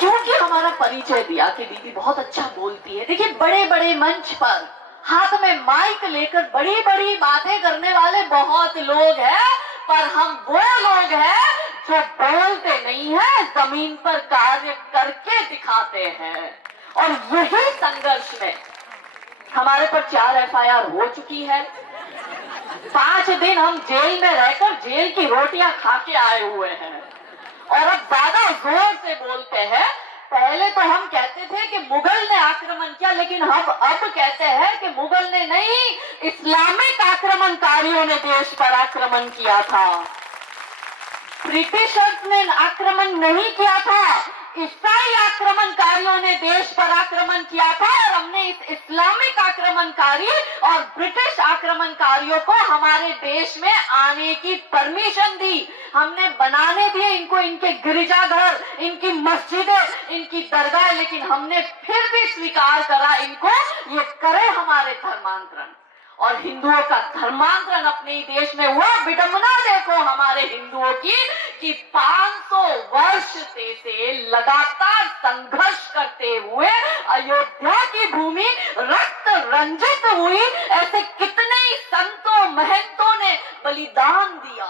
क्योंकि हमारा परिचय दिया कि दीदी बहुत अच्छा बोलती है। देखिए, बड़े बड़े मंच पर हाथ में माइक लेकर बड़ी बड़ी बातें करने वाले बहुत लोग हैं, पर हम वो लोग हैं जो बोलते नहीं है, जमीन पर कार्य करके दिखाते हैं। और यही संघर्ष में हमारे पर 4 एफआईआर हो चुकी है। 5 दिन हम जेल में रहकर जेल की रोटियां खा के आए हुए हैं और अब ज्यादा जोर से बोलते हैं। पहले तो हम कहते थे कि मुगल ने आक्रमण किया, लेकिन हम अब कहते हैं कि मुगल ने नहीं, इस्लामिक आक्रमणकारियों ने देश पर आक्रमण किया था। ब्रिटिशर्स ने आक्रमण नहीं किया था, ईसाई आक्रमणकारियों ने देश पर आक्रमण किया था। और हमने इस इस्लामिक आक्रमणकारी और ब्रिटिश आक्रमणकारियों को हमारे देश में आने की परमिशन दी। हमने बनाने दिए इनको इनके गिरजाघर, इनकी मस्जिदें, इनकी दरगाह, लेकिन हमने फिर भी स्वीकार करा इनको ये करे हमारे धर्मांतरण। और हिंदुओं का धर्मांतरण अपने ही देश में हुआ। विडंबना देखो हमारे हिंदुओं की कि 500 वर्ष से लगातार संघर्ष करते हुए अयोध्या की भूमि रक्त रंजित हुई। ऐसे कितने ही संतों महंतों ने बलिदान दिया,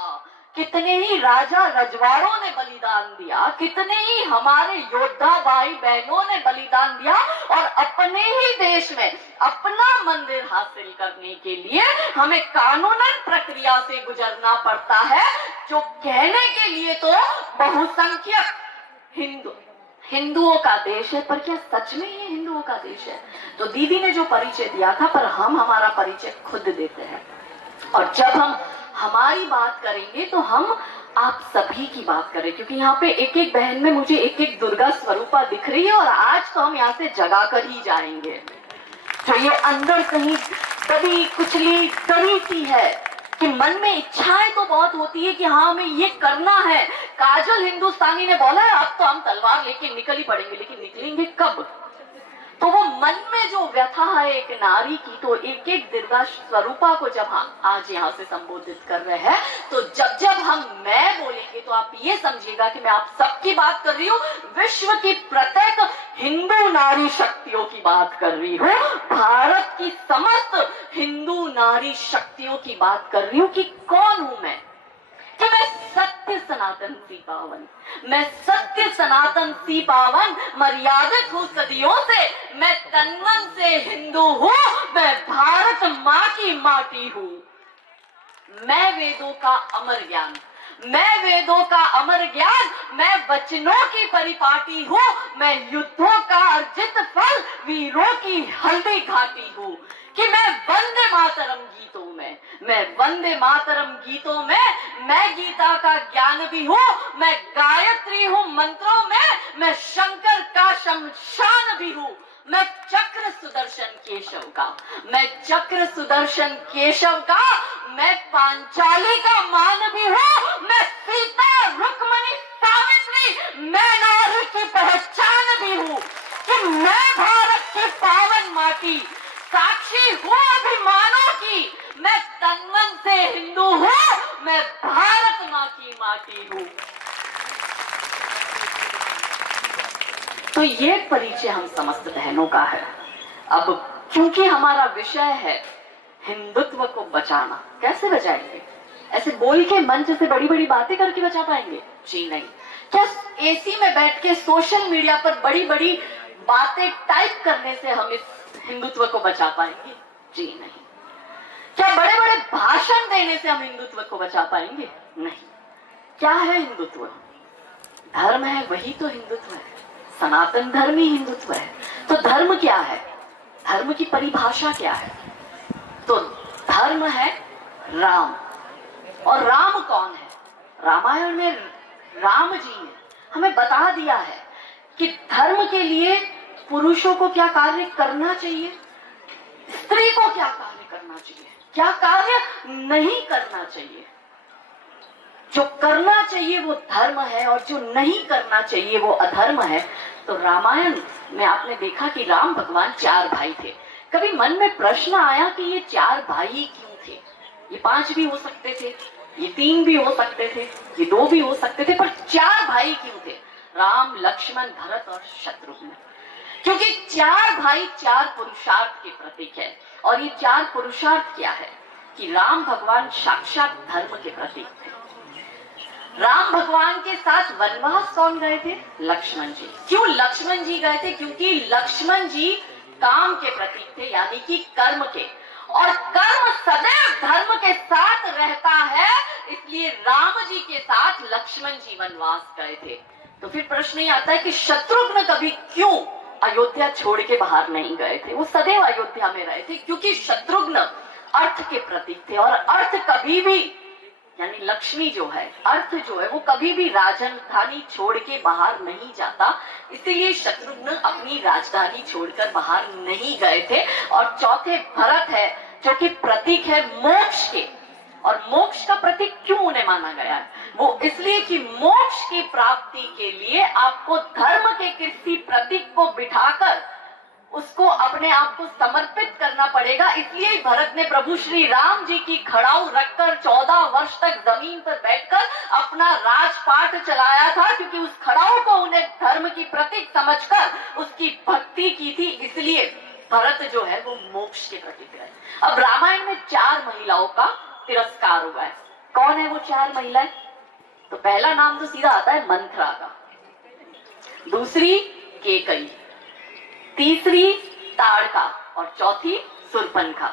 कितने ही राजा रजवाड़ों ने बलिदान दिया, कितने ही हमारे योद्धा भाई बहनों ने बलिदान दिया। और अपने ही देश में अपना मंदिर हासिल करने के लिए हमें कानूनन प्रक्रिया से गुजरना पड़ता है, जो कहने के लिए तो बहुसंख्यक हिंदुओं का देश है, पर क्या सच में ये हिंदुओं का देश है? तो दीदी ने जो परिचय दिया था, पर हम हमारा परिचय खुद देते हैं। और जब हम हमारी बात करेंगे तो हम आप सभी की बात करें, क्योंकि यहाँ पे एक एक बहन में मुझे एक एक दुर्गा स्वरूपा दिख रही है। और आज तो हम यहाँ से जगा कर ही जाएंगे। जो ये अंदर कहीं दबी कुचली डरी सी है कि मन में इच्छाएं तो बहुत होती है कि हाँ हमें ये करना है। काजल हिंदुस्तानी ने बोला है अब तो हम तलवार लेके निकल ही पड़ेंगे, लेकिन निकलेंगे कब? तो वो मन में जो व्यथा है एक नारी की, तो एक एक दुर्गा स्वरूपा को जब हम आज यहाँ से संबोधित कर रहे हैं, तो जब जब हम मैं बोलेंगे तो आप ये समझिएगा कि मैं आप सबकी बात कर रही हूँ। विश्व की प्रत्येक हिंदू नारी शक्तियों की बात कर रही हूँ। भारत की समस्त हिंदू नारी शक्तियों की बात कर रही हूँ कि कौन हूं मैं, कि मैं सत्य सनातन सी पावन, मैं सत्य सनातन सी पावन मर्यादित हूँ सदियों से। मैं तन-मन से हिंदू हूँ, मैं भारत माँ की माटी हूँ। मैं वेदों का अमर ज्ञान, मैं वेदों का अमर ज्ञान, मैं वचनों की परिपाटी हूँ। मैं युद्धों का अर्जित फल, वीरों की हल्दी घाटी हूँ। कि मैं वंदे मातरम गीतों में, मैं वंदे मातरम गीतों में, मैं गीता का ज्ञान भी हूँ। मैं गायत्री हूँ मंत्रों में, मैं शंकर का शमशान भी हूँ। मैं चक्र सुदर्शन केशव का, मैं चक्र सुदर्शन केशव का, मैं पांचाली का मान भी हूँ। मैं सीता रुक्मणी सावित्री, मैं नारी की पहचान भी हूँ। कि मैं भारत की पावन माटी साक्षी हूँ अभिमानों की। मैं तन-मन से हिंदू हूँ, मैं भारत माँ की माटी हूँ। तो ये परिचय हम समस्त बहनों का है। अब क्योंकि हमारा विषय है हिंदुत्व को बचाना, कैसे बचाएंगे? ऐसे बोल के मंच से बड़ी बड़ी बातें करके बचा पाएंगे? जी नहीं। क्या एसी में बैठ के सोशल मीडिया पर बड़ी बड़ी बातें टाइप करने से हम इस हिंदुत्व को बचा पाएंगे? जी नहीं। क्या बड़े बड़े भाषण देने से हम हिंदुत्व को बचा पाएंगे? नहीं। क्या है हिंदुत्व? धर्म है, वही तो हिंदुत्व है। सनातन धर्म ही हिंदुत्व है। तो धर्म क्या है? धर्म की परिभाषा क्या है? तो धर्म है राम। और राम कौन है? रामायण में राम जी ने हमें बता दिया है कि धर्म के लिए पुरुषों को क्या कार्य करना चाहिए, स्त्री को क्या कार्य करना चाहिए, क्या कार्य नहीं करना चाहिए। जो करना चाहिए वो धर्म है और जो नहीं करना चाहिए वो अधर्म है। तो रामायण में आपने देखा कि राम भगवान 4 भाई थे। कभी मन में प्रश्न आया कि ये 4 भाई क्यों थे? ये 5 भी हो सकते थे, ये 3 भी हो सकते थे, ये 2 भी हो सकते थे, पर 4 भाई क्यों थे? राम, लक्ष्मण, भरत और शत्रुघ्न, क्योंकि चार भाई चार पुरुषार्थ के प्रतीक है। और ये चार पुरुषार्थ क्या है कि राम भगवान साक्षात धर्म के प्रतीक थे। राम भगवान के साथ वनवास कौन गए थे? लक्ष्मण जी। क्यों लक्ष्मण जी गए थे? क्योंकि लक्ष्मण जी काम के प्रतीक थे, यानी कि कर्म के, और कर्म सदैव धर्म के साथ रहता है, इसलिए राम जी के साथ लक्ष्मण जी वनवास गए थे। तो फिर प्रश्न ये आता है कि शत्रुघ्न कभी क्यों अयोध्या छोड़ के बाहर नहीं गए थे? वो सदैव अयोध्या में रहे थे, क्योंकि शत्रुघ्न अर्थ के प्रतीक थे, और अर्थ कभी भी, यानी लक्ष्मी जो है, अर्थ जो है, वो कभी भी राजधानी छोड़ के बाहर नहीं जाता, इसीलिए शत्रुघ्न अपनी राजधानी छोड़कर बाहर नहीं गए थे। और चौथे भरत है, जो कि प्रतीक है मोक्ष के, और मोक्ष का प्रतीक क्यों उन्हें माना गया है? वो इसलिए कि मोक्ष की प्राप्ति के लिए आपको धर्म के किसी प्रतीक को बिठाकर उसको अपने आप को समर्पित करना पड़ेगा। इसलिए भरत ने प्रभु श्री राम जी की खड़ाऊ रखकर 14 वर्ष तक जमीन पर बैठकर अपना राजपाट चलाया था, क्योंकि उस खड़ाऊ को उन्हें धर्म की प्रतीक समझकर उसकी भक्ति की थी। इसलिए भरत जो है वो मोक्ष के प्रतीक है। अब रामायण में 4 महिलाओं का तिरस्कार हुआ है। कौन है वो 4 महिलाएं? तो पहला नाम तो सीधा आता है मंथरा का, दूसरी केकई, तीसरी ताड़का और चौथी शूर्पणखा।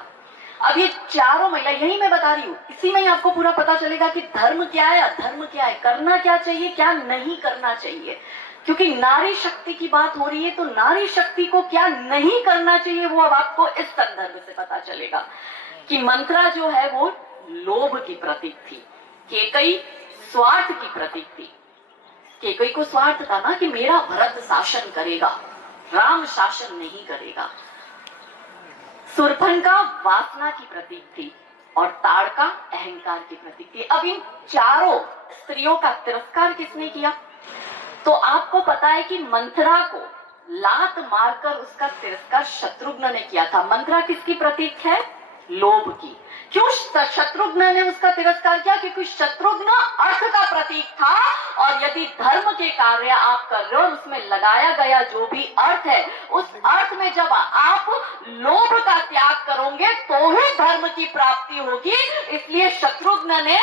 अब ये चारों महिला, यही मैं बता रही हूँ, इसी में ही आपको पूरा पता चलेगा कि धर्म क्या है, अधर्म क्या है, करना क्या चाहिए, क्या नहीं करना चाहिए। क्योंकि नारी शक्ति की बात हो रही है, तो नारी शक्ति को क्या नहीं करना चाहिए वो अब आपको इस संदर्भ से पता चलेगा कि मंथरा जो है वो लोभ की प्रतीक थी, केकई स्वार्थ की प्रतीक थी। केकई को स्वार्थ था ना कि मेरा भरत शासन करेगा, राम शासन नहीं करेगा। शूर्पणखा वासना की प्रतीक थी और ताड़का अहंकार की प्रतीक थी। अब इन चारों स्त्रियों का तिरस्कार किसने किया? तो आपको पता है कि मंथरा को लात मारकर उसका तिरस्कार शत्रुघ्न ने किया था। मंथरा किसकी प्रतीक है? लोभ की। क्यों शत्रुघ्न ने उसका तिरस्कार किया? क्योंकि शत्रुघ्न अर्थ का प्रतीक था, और यदि धर्म के कार्य आप कर रहे हो, उसमें लगाया गया जो भी अर्थ है, उस अर्थ में जब आप लोभ का त्याग करोगे तो ही धर्म की प्राप्ति होगी। इसलिए शत्रुघ्न ने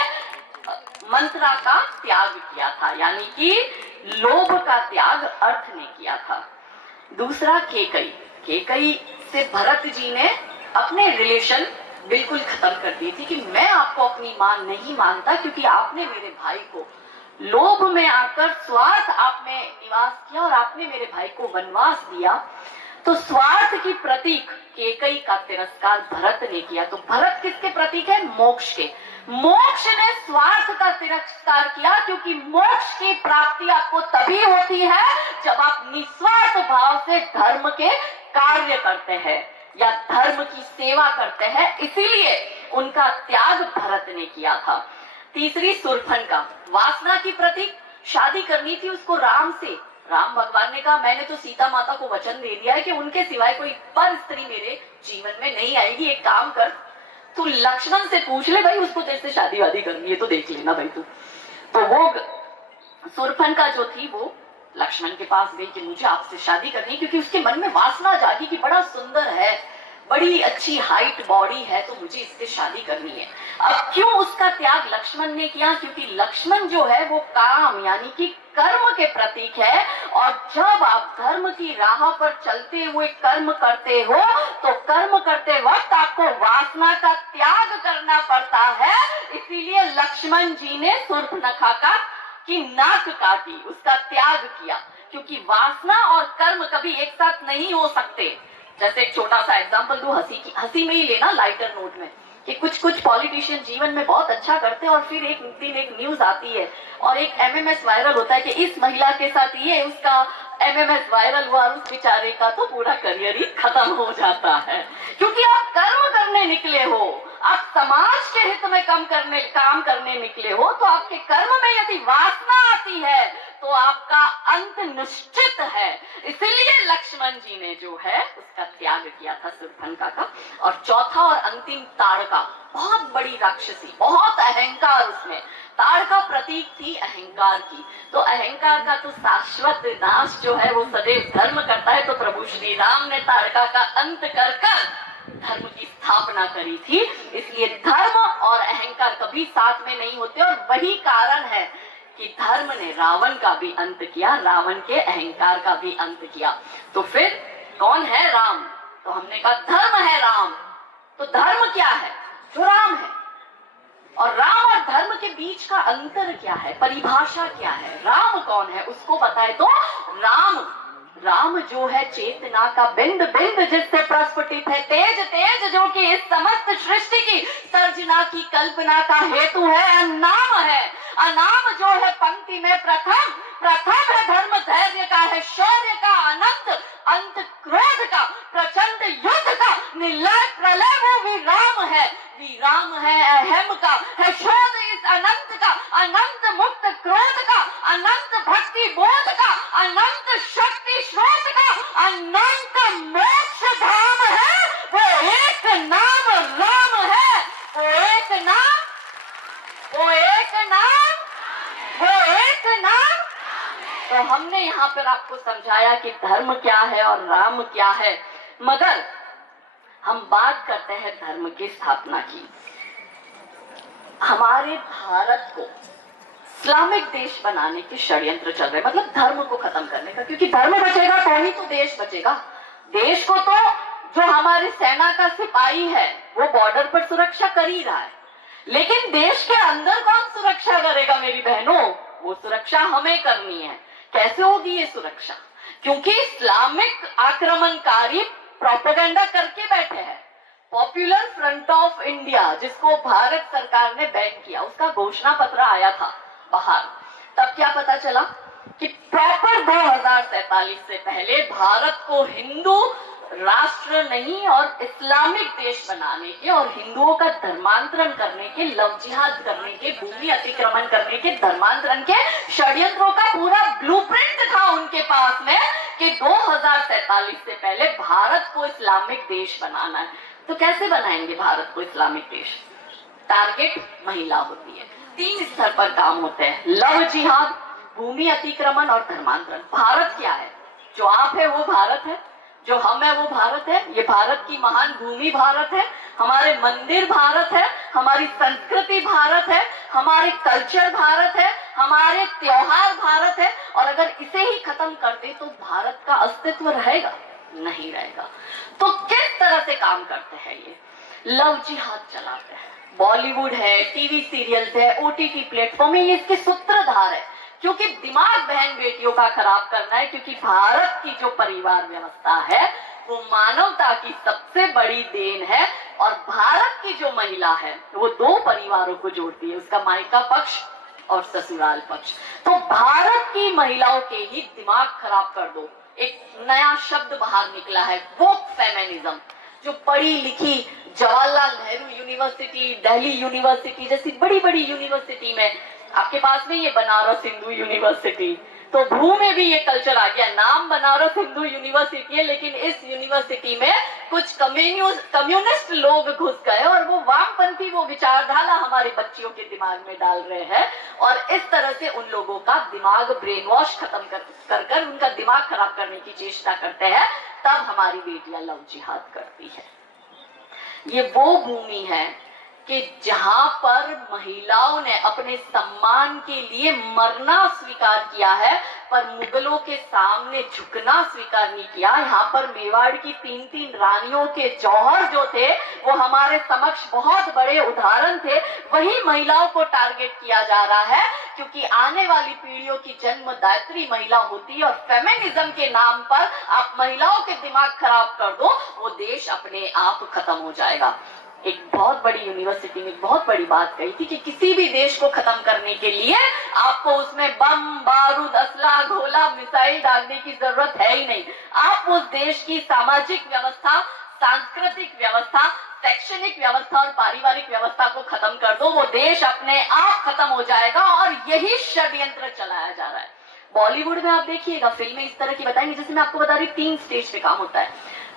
मंथरा का त्याग किया था, यानी कि लोभ का त्याग अर्थ ने किया था। दूसरा केकई। केकई से भरत जी ने अपने रिलेशन बिल्कुल खत्म कर दी थी कि मैं आपको अपनी मां नहीं मानता, क्योंकि आपने मेरे भाई को लोभ में आकर स्वार्थ आप में निवास किया और आपने मेरे भाई को वनवास दिया। तो स्वार्थ की प्रतीक केकई का तिरस्कार भरत ने किया। तो भरत किसके प्रतीक है? मोक्ष के। मोक्ष ने स्वार्थ का तिरस्कार किया, क्योंकि मोक्ष की प्राप्ति आपको तभी होती है जब आप निस्वार्थ भाव से धर्म के कार्य करते हैं या धर्म की सेवा करते हैं। इसीलिए उनका त्याग भरत ने किया था। तीसरी शूर्पणखा, वासना की प्रतीक, शादी करनी थी उसको राम से। राम भगवान ने कहा मैंने तो सीता माता को वचन दे दिया है कि उनके सिवाय कोई पर स्त्री मेरे जीवन में नहीं आएगी। एक काम कर, तू लक्ष्मण से पूछ ले भाई, उसको जैसे शादी वादी करनी है तो देख लेना भाई तू। तो वो शूर्पणखा जो थी वो लक्ष्मण के पास गई कि मुझे आपसे शादी करनी है, क्योंकि उसके मन में वासना जागी कि बड़ा सुंदर है, बड़ी अच्छी हाइट बॉडी है, तो मुझे इससे शादी करनी है। अब क्यों उसका त्याग लक्ष्मण ने किया? क्योंकि लक्ष्मण जो है वो काम यानी कि कर्म के प्रतीक है, और जब आप धर्म की राह पर चलते हुए कर्म करते हो तो कर्म करते वक्त आपको वासना का त्याग करना पड़ता है। इसीलिए लक्ष्मण जी ने शूर्पणखा की नाक काटी, उसका त्याग किया, क्योंकि वासना और कर्म कभी एक साथ नहीं हो सकते। जैसे एक छोटा सा एग्जांपल दूं, हंसी में ही लेना, लाइटर नोट में, कि कुछ पॉलिटिशियन जीवन में बहुत अच्छा करते हैं और फिर एक दिन एक न्यूज आती है और एक एमएमएस वायरल होता है कि इस महिला के साथ ये उसका एमएमएस वायरल हुआ, उस बेचारे का तो पूरा करियर ही खत्म हो जाता है। क्योंकि आप कर्म करने निकले हो, आप समाज के हित में काम करने निकले हो, तो आपके कर्म में यदि वासना आती है तो आपका अंत निश्चित है। इसलिए लक्ष्मण जी ने जो है उसका त्याग किया था शूर्पणखा का। और चौथा और अंतिम ताड़का, बहुत बड़ी राक्षसी, बहुत अहंकार उसमें। ताड़का प्रतीक थी अहंकार की। तो अहंकार का तो शाश्वत नाश जो है वो सदैव धर्म करता है। तो प्रभु श्री राम ने ताड़का का अंत कर धर्म की स्थापना करी थी। इसलिए धर्म और अहंकार कभी साथ में नहीं होते। और वही कारण है कि धर्म ने रावण का भी अंत किया, रावण के अहंकार का भी अंत किया। तो फिर कौन है राम? तो हमने कहा धर्म है राम। तो धर्म क्या है? जो राम है। और राम और धर्म के बीच का अंतर क्या है, परिभाषा क्या है, राम कौन है उसको बताए तो राम जो है चेतना का बिंद बिंद जिससे प्रस्फुटित है, तेज तेज जो कि इस समस्त सृष्टि की सर्जना की कल्पना का हेतु है, अनाम है। अनाम जो है पंक्ति में प्रथम है, धर्म धैर्य का है, शौर्य का, अनंत अंत क्रोध का, प्रचंड युद्ध का, निर्लय प्रलय वो विराम है। विराम है अहम का, है शोध इस अनंत का, अनंत मुक्त क्रोध का, अनंत भक्ति बोध का, अनंत शक्ति स्रोत का, अनंत मोक्ष धाम है। वो एक नाम राम है। वो एक नाम, वो एक नाम, वो एक नाम। तो हमने यहाँ पर आपको समझाया कि धर्म क्या है और राम क्या है। मगर हम बात करते हैं धर्म की स्थापना की। हमारे भारत को इस्लामिक देश बनाने के षड्यंत्र चल रहे, मतलब धर्म को खत्म करने का। क्योंकि धर्म बचेगा तो ही तो देश बचेगा। देश को तो जो हमारी सेना का सिपाही है वो बॉर्डर पर सुरक्षा कर ही रहा है, लेकिन देश के अंदर कौन सुरक्षा करेगा मेरी बहनों? वो सुरक्षा हमें करनी है। कैसे होगी ये सुरक्षा? क्योंकि इस्लामिक आक्रमणकारी प्रोपेगेंडा करके बैठे हैं। पॉपुलर फ्रंट ऑफ इंडिया, जिसको भारत सरकार ने बैन किया, उसका घोषणा पत्र आया था बाहर। तब क्या पता चला कि प्रॉपर 2047 से पहले भारत को हिंदू राष्ट्र नहीं और इस्लामिक देश बनाने के और हिंदुओं का धर्मांतरण करने के, लव जिहाद करने के, भूमि अतिक्रमण करने के, धर्मांतरण के षड्यंत्रों का पूरा ब्लूप्रिंट था उनके पास में कि 2047 से पहले भारत को इस्लामिक देश बनाना है। तो कैसे बनाएंगे भारत को इस्लामिक देश? टारगेट महिला होती है। 3 स्तर पर काम होते हैं, लव जिहाद, भूमि अतिक्रमण और धर्मांतरण। भारत क्या है? जो आप है वो भारत है, जो हम है वो भारत है। ये भारत की महान भूमि भारत है, हमारे मंदिर भारत है, हमारी संस्कृति भारत है, हमारे कल्चर भारत है, हमारे त्योहार भारत है। और अगर इसे ही खत्म कर दे तो भारत का अस्तित्व रहेगा? नहीं रहेगा। तो किस तरह से काम करते हैं ये? लव जिहाद चलाते हैं। बॉलीवुड है, टीवी सीरियल्स है, ओटीटी प्लेटफॉर्म है, ये इसके सूत्रधार है। क्योंकि दिमाग बहन बेटियों का खराब करना है। क्योंकि भारत की जो परिवार व्यवस्था है वो मानवता की सबसे बड़ी देन है। और भारत की जो महिला है वो 2 परिवारों को जोड़ती है, उसका मायका पक्ष और ससुराल पक्ष। तो भारत की महिलाओं के ही दिमाग खराब कर दो। एक नया शब्द बाहर निकला है, वोक फेमिनिज्म, जो पढ़ी लिखी जवाहरलाल नेहरू यूनिवर्सिटी, दिल्ली यूनिवर्सिटी जैसी बड़ी बड़ी यूनिवर्सिटी में, आपके पास में ये बनारस हिंदू यूनिवर्सिटी, तो भू में भी ये कल्चर आ गया। नाम बनारस हिंदू यूनिवर्सिटी है, लेकिन इस यूनिवर्सिटी में कुछ कम्युनिस्ट लोग घुस गए और वो वामपंथी वो विचारधारा हमारे बच्चियों के दिमाग में डाल रहे हैं। और इस तरह से उन लोगों का दिमाग ब्रेन वॉश खत्म कर उनका दिमाग खराब करने की चेष्टा करते हैं। तब हमारी बेटियां लव जिहाद करती है। ये वो भूमि है कि जहां पर महिलाओं ने अपने सम्मान के लिए मरना स्वीकार किया है, पर मुगलों के सामने झुकना स्वीकार नहीं किया। यहाँ पर मेवाड़ की 3-3 रानियों के जौहर जो थे वो हमारे समक्ष बहुत बड़े उदाहरण थे। वही महिलाओं को टारगेट किया जा रहा है, क्योंकि आने वाली पीढ़ियों की जन्मदात्री महिला होती है। और फेमिनिज्म के नाम पर आप महिलाओं के दिमाग खराब कर दो, वो देश अपने आप खत्म हो जाएगा। एक बहुत बड़ी यूनिवर्सिटी में बहुत बड़ी बात कही थी कि किसी भी देश को खत्म करने के लिए आपको उसमें बम, बारूद, असला, गोला, मिसाइल डालने की जरूरत है ही नहीं। आप उस देश की सामाजिक व्यवस्था, सांस्कृतिक व्यवस्था, शैक्षणिक व्यवस्था और पारिवारिक व्यवस्था को खत्म कर दो, वो देश अपने आप खत्म हो जाएगा। और यही षड्यंत्र चलाया जा रहा है। बॉलीवुड में आप देखिएगा फिल्में इस तरह की बताएंगे, जैसे मैं आपको बता रही 3 स्टेज पे काम होता है।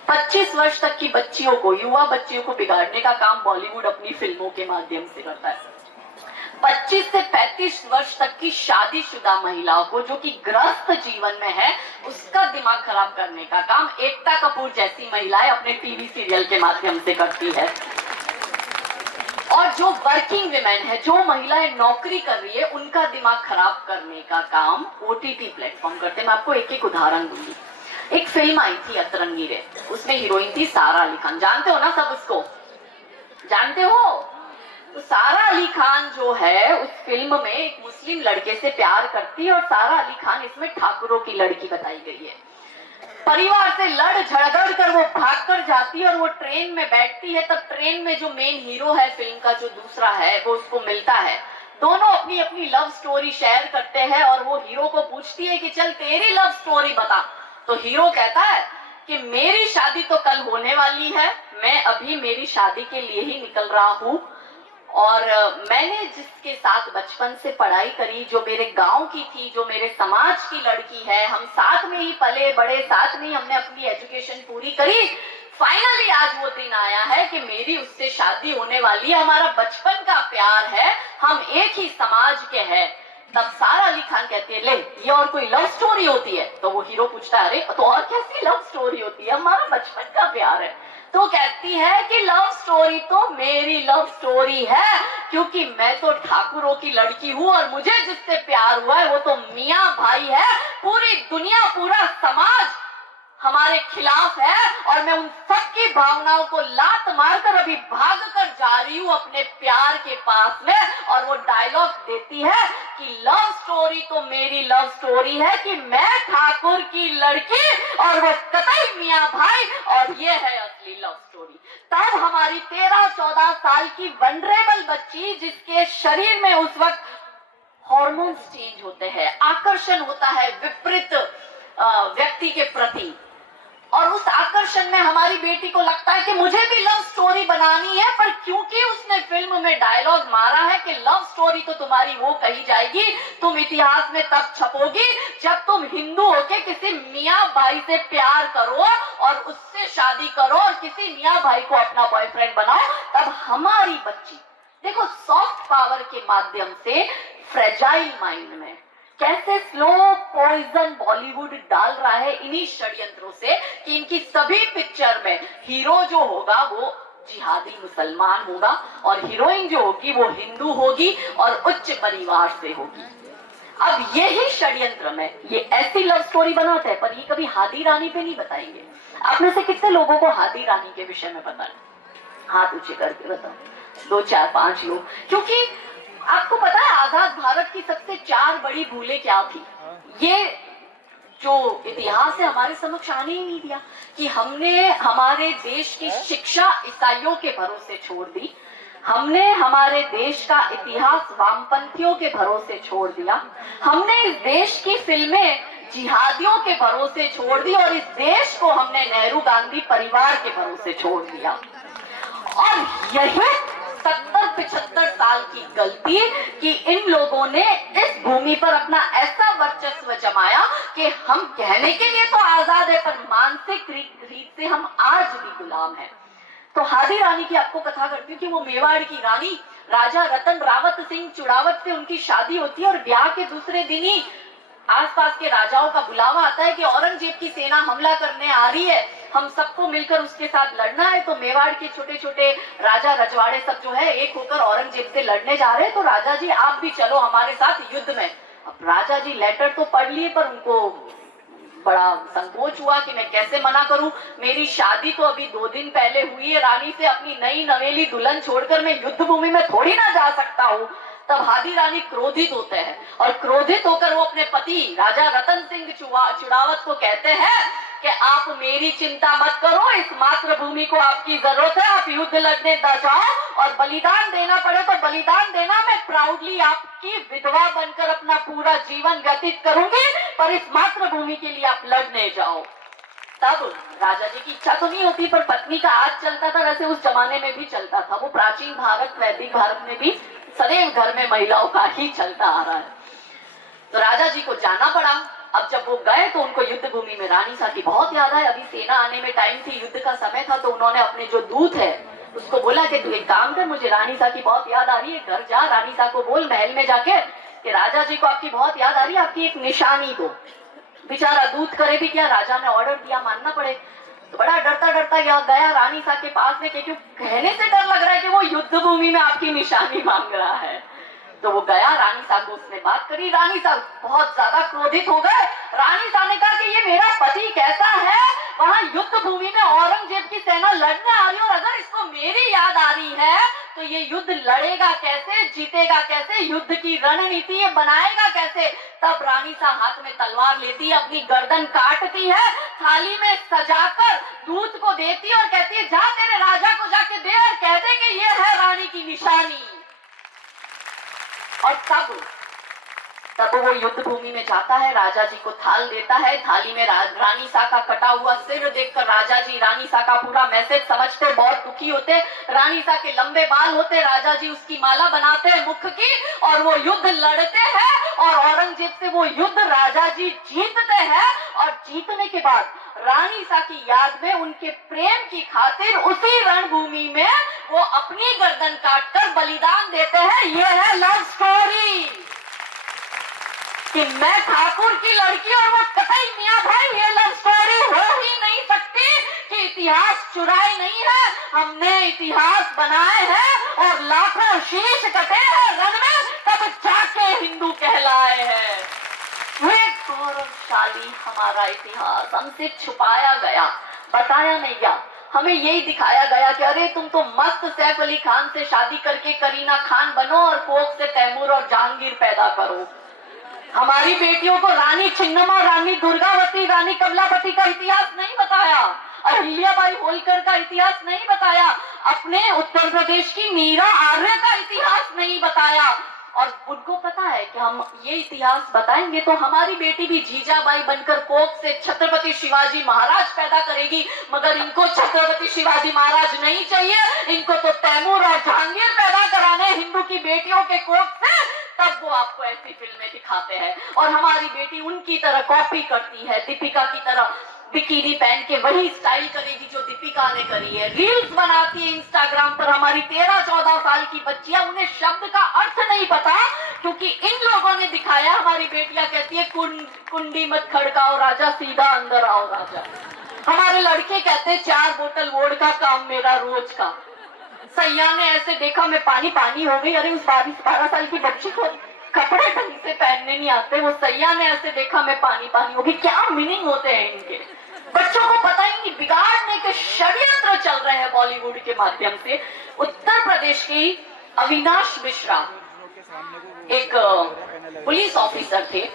25 वर्ष तक की बच्चियों को, युवा बच्चियों को बिगाड़ने का काम बॉलीवुड अपनी फिल्मों के माध्यम से करता है। 25 से 35 वर्ष तक की शादीशुदा महिलाओं को, जो कि ग्रस्त जीवन में है, उसका दिमाग खराब करने का काम एकता कपूर जैसी महिलाएं अपने टीवी सीरियल के माध्यम से करती है। और जो वर्किंग विमेन है, जो महिलाएं नौकरी कर रही है, उनका दिमाग खराब करने का काम ओटीटी प्लेटफॉर्म करते हैं। मैं आपको एक एक उदाहरण दूंगी। एक फिल्म आई थी अतरंगी रे, उसमें हीरोइन थी सारा अली खान, जानते हो ना सब उसको, जानते हो? तो सारा अली खान जो है उस फिल्म में एक मुस्लिम लड़के से प्यार करती है और सारा अली खान इसमें ठाकुरों की लड़की बताई गई है। परिवार से लड़ झगड़ कर वो भाग कर जाती है और वो ट्रेन में बैठती है। तब ट्रेन में जो मेन हीरो है फिल्म का, जो दूसरा है, वो उसको मिलता है। दोनों अपनी अपनी लव स्टोरी शेयर करते हैं और वो हीरो को पूछती है कि चल तेरी लव स्टोरी बता। तो हीरो कहता है कि मेरी शादी तो कल होने वाली है, मैं अभी मेरी शादी के लिए ही निकल रहा हूँ, और मैंने जिसके साथ बचपन से पढ़ाई करी, जो मेरे गांव की थी, जो मेरे समाज की लड़की है, हम साथ में ही पले बड़े, साथ में ही हमने अपनी एजुकेशन पूरी करी, फाइनली आज वो दिन आया है कि मेरी उससे शादी होने वाली है, हमारा बचपन का प्यार है, हम एक ही समाज के हैं। तब सारा अली खान कहती है, ले ये और कोई लव स्टोरी होती है? तो वो हीरो पूछता है, अरे तो और कैसी लव स्टोरी होती है, हमारा बचपन का प्यार है। तो कहती है कि लव स्टोरी तो मेरी लव स्टोरी है, क्योंकि मैं तो ठाकुरों की लड़की हूँ और मुझे जिससे प्यार हुआ है वो तो मियाँ भाई है। पूरी दुनिया, पूरा समाज हमारे खिलाफ है और मैं उन सबकी भावनाओं को लात मारकर अभी भाग कर जा रही हूँ अपने प्यार के पास में। और वो डायलॉग देती है कि लव स्टोरी तो मेरी लव स्टोरी है, कि मैं ठाकुर की लड़की और वो कतई मियाँ भाई, और ये है असली लव स्टोरी। तब हमारी 13-14 साल की वनरेबल बच्ची, जिसके शरीर में उस वक्त हॉर्मोन्स चेंज होते हैं, आकर्षण होता है विपरीत व्यक्ति के प्रति, और उस आकर्षण में हमारी बेटी को लगता है कि मुझे भी लव स्टोरी बनानी है, पर क्योंकि उसने फिल्म में डायलॉग मारा है कि लव स्टोरी तो तुम्हारी वो कही जाएगी, तुम इतिहास में तब छपोगी जब तुम हिंदू होके किसी मियाँ भाई से प्यार करो और उससे शादी करो और किसी मियाँ भाई को अपना बॉयफ्रेंड बनाओ, तब हमारी बच्ची देखो सॉफ्ट पावर के माध्यम से फ्रेजाइल माइंड में कैसे स्लो पॉइजन बॉलीवुड डाल रहा है इन्हीं षड्यंत्रों से, कि इनकी सभी पिक्चर में हीरो जो होगा वो जिहादी मुसलमान होगा और हीरोइन जो होगी वो हिंदू होगी और उच्च परिवार से होगी। अब यही षड्यंत्र में ये ऐसी लव स्टोरी बनाते हैं, पर ये कभी हादी रानी पे नहीं बताएंगे। आप में से कितने लोगों को हादी रानी के विषय में पता है? हाथ ऊंचे करके बताओ। 2, 4, 5 लोग। क्योंकि आपको पता है आजाद भारत की सबसे 4 बड़ी भूलें क्या थी? ये जो इतिहास है हमारे समक्ष आने ही नहीं दिया, कि हमने हमारे देश की शिक्षा ईसाइयों के भरोसे छोड़ दी, हमने हमारे देश का इतिहास वामपंथियों के भरोसे छोड़ दिया, हमने इस देश की फिल्में जिहादियों के भरोसे छोड़ दी और इस देश को हमने नेहरू गांधी परिवार के भरोसे छोड़ दिया। और यही 70-75 साल की गलती कि इन लोगों ने इस भूमि पर अपना ऐसा वर्चस्व जमाया कि हम कहने के लिए तो आजाद है, पर मानसिक रीत से हम आज भी गुलाम हैं। तो हादी रानी की आपको कथा करती हूँ कि वो मेवाड़ की रानी राजा रतन रावत सिंह चुड़ावत से उनकी शादी होती है और ब्याह के दूसरे दिन ही आसपास के राजाओं का बुलावा आता है कि औरंगजेब की सेना हमला करने आ रही है, हम सबको मिलकर उसके साथ लड़ना है। तो मेवाड़ के छोटे छोटे राजा रजवाड़े सब जो है एक होकर औरंगजेब से लड़ने जा रहे हैं। तो राजा जी आप भी चलो हमारे साथ युद्ध में। अब राजा जी लेटर तो पढ़ लिए, पर उनको बड़ा संकोच हुआ कि मैं कैसे मना करूं, मेरी शादी तो अभी 2 दिन पहले हुई है रानी से, अपनी नई नवेली दुल्हन छोड़कर मैं युद्ध भूमि में थोड़ी ना जा सकता हूँ। तब हादी रानी क्रोधित होते हैं और क्रोधित होकर वो अपने पति राजा रतन सिंह चुड़ावत को कहते हैं कि आप मेरी चिंता मत करो, इस मातृभूमि को आपकी जरूरत है, आप युद्ध लड़ने जाओ और बलिदान देना पड़े तो बलिदान देना, मैं प्राउडली आपकी विधवा बनकर अपना पूरा जीवन व्यतीत करूंगी, पर इस मातृभूमि के लिए आप लड़ने जाओ। तब राजा जी की इच्छा तो नहीं होती, पर पत्नी का आज चलता था, वैसे उस जमाने में भी चलता था, वो प्राचीन भारत वैदिक भारत में भी सदैव घर में महिलाओं का ही चलता आ रहा है। तो राजा जी को जाना पड़ा। अब जब वो गए तो उनको युद्ध भूमि में रानी सा की बहुत याद आई। अभी सेना आने में टाइम थी, युद्ध का समय था, तो उन्होंने अपने जो दूत है उसको बोला कि तू एक काम कर, मुझे रानी सा की बहुत याद आ रही है, घर जा रानी सा को बोल महल में जाके कि राजा जी को आपकी बहुत याद आ रही है, आपकी एक निशानी दो। बेचारा दूत करे भी क्या, राजा ने ऑर्डर दिया, मानना पड़े। तो बड़ा डरता डरता गया रानी सा के पास में, क्योंकि कहने से डर लग रहा है कि वो युद्ध भूमि में आपकी निशानी मांग रहा है। तो वो गया, रानी सा को उसने बात करी, रानी सा बहुत ज्यादा क्रोधित हो गए। रानी सा ने कहा कि ये मेरा पति कैसा है, वहां युद्ध भूमि में औरंगजेब की सेना लड़ने आ रही है, और अगर इसको मेरी याद आ रही है तो ये युद्ध लड़ेगा कैसे, जीतेगा कैसे, युद्ध की रणनीति ये बनाएगा कैसे। तब रानी सा हाथ में तलवार लेती है, अपनी गर्दन काटती है, थाली में सजाकर दूत को देती है और कहती है जा तेरे राजा को जाके दे और कह दे कि ये है रानी की निशानी। और तब वो युद्ध भूमि में जाता है, राजा जी को थाल देता है, थाली में रानी सा का कटा हुआ सिर देखकर राजा जी रानी सा का पूरा मैसेज समझते, बहुत दुखी होते। रानी सा के लंबे बाल होते, राजा जी उसकी माला बनाते हैं मुख की, और वो युद्ध लड़ते हैं, और औरंगजेब से वो युद्ध राजा जी जीतते हैं। और जीतने के बाद रानी सा की याद में, उनके प्रेम की खातिर उसी रणभूमि में वो अपनी गर्दन काटकर बलिदान देते हैं। ये है लव स्टोरी कि मैं ठाकुर की लड़की और वो कतई मियां भाई, ये लव स्टोरी हो ही नहीं सकती कि इतिहास चुराए नहीं है, हमने इतिहास बनाए हैं और लाखों शीश कटे हैं रण में, तब जाके हिंदू कहलाए हैं। वे गौरवशाली हमारा इतिहास हमसे छुपाया गया, बताया नहीं गया। हमें यही दिखाया गया कि अरे तुम तो मस्त सैफ अली खान से शादी करके करीना खान बनो और कोक से तैमूर और जहांगीर पैदा करो। हमारी बेटियों को रानी छिन्नम्मा, रानी दुर्गावती, रानी कमलापति का इतिहास नहीं बताया, अहिल्याबाई होलकर का इतिहास नहीं बताया, अपने उत्तर प्रदेश की मीरा आर्य का इतिहास नहीं बताया। और उनको पता है कि हम ये इतिहास बताएंगे तो हमारी बेटी भी जीजाबाई बनकर कोक से छत्रपति शिवाजी महाराज पैदा करेगी, मगर इनको छत्रपति शिवाजी महाराज नहीं चाहिए, इनको तो तैमूर और जहांगीर पैदा कराने हिंदू की बेटियों के कोक से। तब वो आपको ऐसी फिल्में दिखाते हैं और हमारी बेटी उनकी तरह कॉपी करती है, दीपिका की तरह बिकिनी पहन के वही स्टाइल करेगी जो दीपिका ने करी है, रील्स बनाती है इंस्टाग्राम पर। हमारी 13-14 साल की बच्चियां, उन्हें शब्द का अर्थ नहीं पता, क्योंकि इन लोगों ने दिखाया। हमारी बेटियां कहती है कुंडी मत खड़काओ राजा, सीधा अंदर आओ राजा। हमारे लड़के कहते हैं 4 बोतल वोडका काम मेरा रोज का। सैया ने ऐसे देखा मैं पानी पानी हो गई, अरे उस 12 साल की बच्ची को कपड़े ढंग से पहनने नहीं आते, वो सैया ने ऐसे देखा मैं पानी पानी हो गई। क्या मीनिंग होते हैं इनके, बच्चों को पता ही नहीं। बिगाड़ने के षड्यंत्र चल रहे हैं बॉलीवुड के माध्यम से। उत्तर प्रदेश की अविनाश मिश्रा एक पुलिस ऑफिसर थे।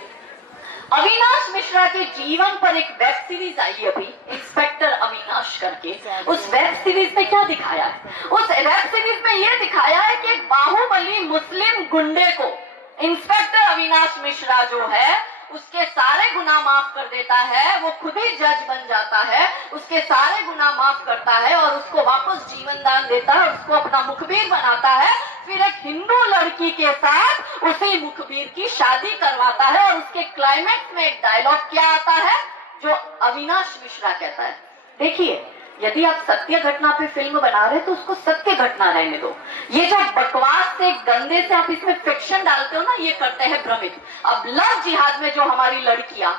अविनाश मिश्रा के जीवन पर एक वेब सीरीज आई अभी, इंस्पेक्टर अविनाश करके। उस वेब सीरीज में क्या दिखाया है? उस वेब सीरीज में यह दिखाया है कि एक बाहुबली मुस्लिम गुंडे को इंस्पेक्टर अविनाश मिश्रा जो है उसके सारे गुनाह माफ कर देता है, वो खुद ही जज बन जाता है, उसके सारे गुनाह माफ करता है और उसको वापस जीवन दान देता है, उसको अपना मुखबिर बनाता है। फिर एक हिंदू लड़की के साथ उसी मुखबिर की शादी करवाता है और उसके क्लाइमैक्स में एक डायलॉग क्या आता है जो अविनाश मिश्रा कहता है, देखिए यदि आप सत्य घटना पे फिल्म बना रहे तो उसको सत्य घटना रहने दो। ये जो बकवास से गंदे से आप इसमें फिक्शन डालते हो ना, ये करते हैं भ्रमित। अब लव जिहाद में जो हमारी लड़कियां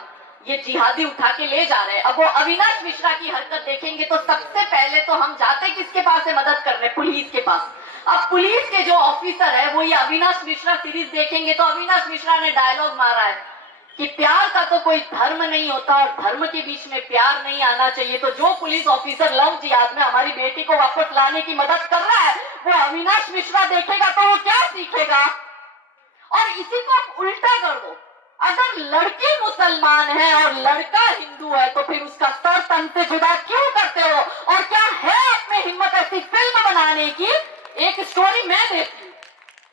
ये जिहादी उठा के ले जा रहे हैं, अब वो अविनाश मिश्रा की हरकत देखेंगे तो सबसे पहले तो हम जाते किसके पास है मदद करने? पुलिस के पास। अब पुलिस के जो ऑफिसर है वो ये अविनाश मिश्रा सीरीज देखेंगे तो अविनाश मिश्रा ने डायलॉग मारा है कि प्यार का तो कोई धर्म नहीं होता और धर्म के बीच में प्यार नहीं आना चाहिए। तो जो पुलिस ऑफिसर लव जिहाद में हमारी बेटी को वापस लाने की मदद कर रहा है वो अविनाश मिश्रा देखेगा तो वो क्या सीखेगा? और इसी को आप उल्टा कर दो, अगर लड़की मुसलमान है और लड़का हिंदू है तो फिर उसका सर तन से जुदा क्यों करते हो? और क्या है आप में हिम्मत ऐसी फिल्म बनाने की? एक स्टोरी मैं देती हूँ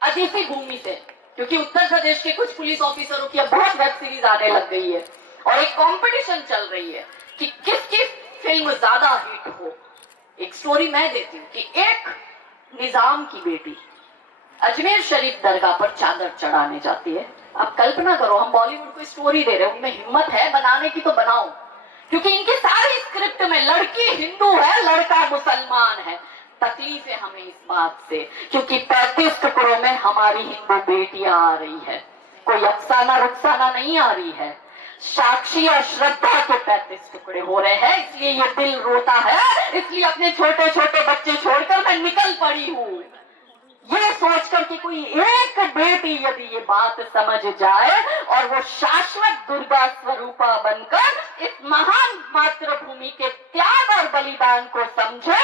अजीसी भूमि से, क्योंकि उत्तर प्रदेश के कुछ पुलिस ऑफिसरों की अब बहुत वेब सीरीज आने लग गई है और एक कंपटीशन चल रही है कि किसकी फिल्म ज्यादा हिट हो। एक स्टोरी मैं देती हूँ कि एक निजाम की बेटी अजमेर शरीफ दरगाह पर चादर चढ़ाने जाती है। आप कल्पना करो, हम बॉलीवुड को स्टोरी दे रहे हैं, उनमें हिम्मत है बनाने की तो बनाओ, क्योंकि इनकी सारी स्क्रिप्ट में लड़की हिंदू है, लड़का मुसलमान है। तकलीफ है हमें इस बात से, क्योंकि 35 टुकड़ों में हमारी हिंदू बेटियां आ रही है, कोई अफसाना रुखसाना नहीं आ रही है। साक्षी और श्रद्धा के 35 टुकड़े हो रहे हैं, इसलिए ये दिल रोता है, इसलिए अपने छोटे छोटे बच्चे छोड़कर मैं निकल पड़ी हूँ, ये सोचकर कि कोई एक बेटी यदि ये बात समझ जाए और वो शाश्वत दुर्गा स्वरूपा बनकर इस महान मातृभूमि के त्याग और बलिदान को समझे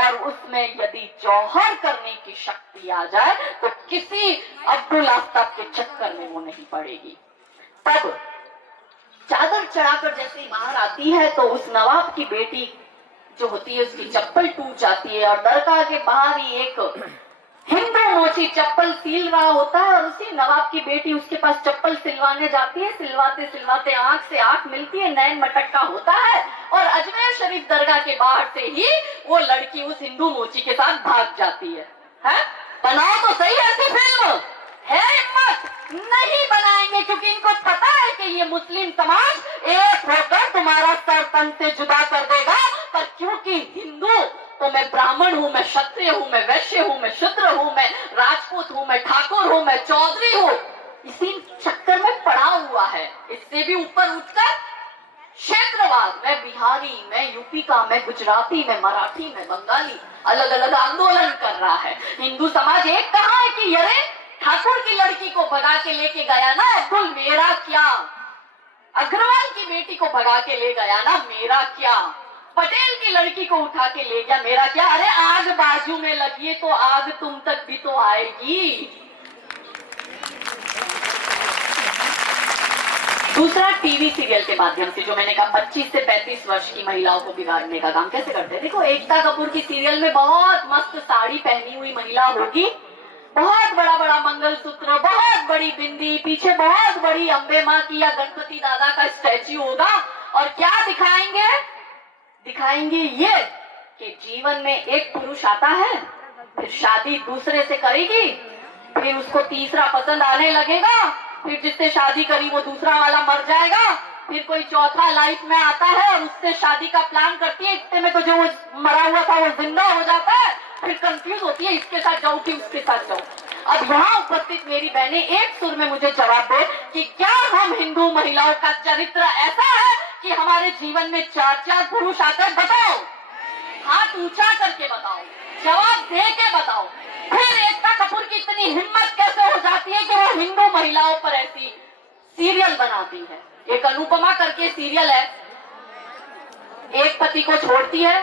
और उसमें यदि जौहर करने की शक्ति आ जाए, तो किसी अब्दुल आफ्ताब के चक्कर में वो नहीं पड़ेगी। तब चादर चढ़ाकर जैसे ही बाहर आती है तो उस नवाब की बेटी जो होती है उसकी चप्पल टूट जाती है, और दरगाह के बाहर ही एक हिंदू मोची चप्पल सील रहा होता है, और उसी नवाब की बेटी उसके पास चप्पल सिलवाने जाती है। सिलवाते सिलवाते आंख से आंख मिलती है, नैन मटक्का होता है, और अजमेर शरीफ दरगाह के बाहर से ही वो लड़की उस हिंदू मोची के साथ भाग जाती है। बनाओ तो सही ऐसी फिल्म, है हिम्मत? नहीं बनाएंगे, क्योंकि इनको पता है कि ये मुस्लिम समाज एक होकर तुम्हारा सर तन से जुदा कर देगा। पर क्योंकि हिंदू तो मैं ब्राह्मण हूँ, मैं क्षत्रिय हूँ, मैं वैश्य हूँ, मैं शूद्र हूँ, मैं राजपूत हूँ, मैं ठाकुर हूँ, मैं चौधरी हूँ, इसी चक्कर में पड़ा हुआ है। इससे भी ऊपर उठकर क्षेत्रवाद, मैं बिहारी, मैं यूपी का, मैं गुजराती, मैं मराठी, मैं बंगाली, अलग अलग आंदोलन कर रहा है। हिंदू समाज एक कहाँ है कि अरे ठाकुर की लड़की को भगा के लेके गया ना अब्दुल, मेरा क्या? अग्रवाल की बेटी को भगा के ले गया ना, मेरा क्या? पटेल की लड़की को उठा के ले गया, मेरा क्या? अरे आग बाजू में लगी है तो आग तुम तक भी तो आएगी। दूसरा, टीवी सीरियल के माध्यम से, जो मैंने कहा 25 से 35 वर्ष की महिलाओं को बिगाड़ने का काम कैसे करते हैं। देखो, एकता कपूर की सीरियल में बहुत मस्त साड़ी पहनी हुई महिला होगी, बहुत बड़ा बड़ा मंगलसूत्र, बहुत बड़ी बिंदी, पीछे बहुत बड़ी अंबे माँ की या गणपति दादा का स्टैच्यू होगा, और क्या दिखाएंगे? दिखाएंगे ये कि जीवन में एक पुरुष आता है, फिर शादी दूसरे से करेगी, फिर उसको तीसरा पसंद आने लगेगा, फिर जिससे शादी करी वो दूसरा वाला मर जाएगा, फिर कोई चौथा लाइफ में आता है और उससे शादी का प्लान करती है, इतने में तो जो वो मरा हुआ था वो जिंदा हो जाता है, फिर कंफ्यूज होती है इसके साथ जाऊं कि उसके साथ जाऊं। अब यहाँ उपस्थित मेरी बहनें एक सुर में मुझे जवाब दो कि क्या हम हिंदू महिलाओं का चरित्र ऐसा है कि हमारे जीवन में 4-4 पुरुष आते हैं? बताओ, हाथ ऊंचा करके बताओ, जवाब दे के बताओ। फिर एकता कपूर की इतनी हिम्मत कैसे हो जाती है कि वो हिंदू महिलाओं पर ऐसी सीरियल बनाती है। एक अनुपमा करके सीरियल है, एक पति को छोड़ती है,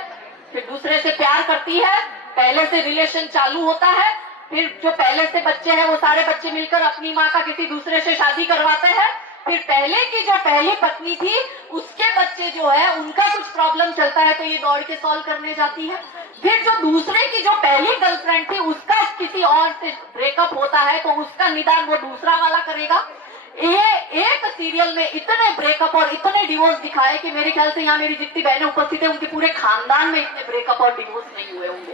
फिर दूसरे से प्यार करती है, पहले से रिलेशन चालू होता है, फिर जो पहले से बच्चे हैं वो सारे बच्चे मिलकर अपनी माँ का किसी दूसरे से शादी करवाते हैं, फिर पहले की जो पहली पत्नी थी उसके बच्चे जो है उनका कुछ प्रॉब्लम चलता है तो ये दौड़ के सॉल्व करने जाती है, फिर जो दूसरे की जो पहली गर्लफ्रेंड थी उसका किसी और से ब्रेकअप होता है तो उसका निदान वो दूसरा वाला करेगा। ये एक सीरियल में इतने ब्रेकअप और इतने डिवोर्स दिखाए कि मेरे ख्याल से यहाँ मेरी जितनी बहनें उपस्थित है उनके पूरे खानदान में इतने ब्रेकअप और डिवोर्स नहीं हुए होंगे।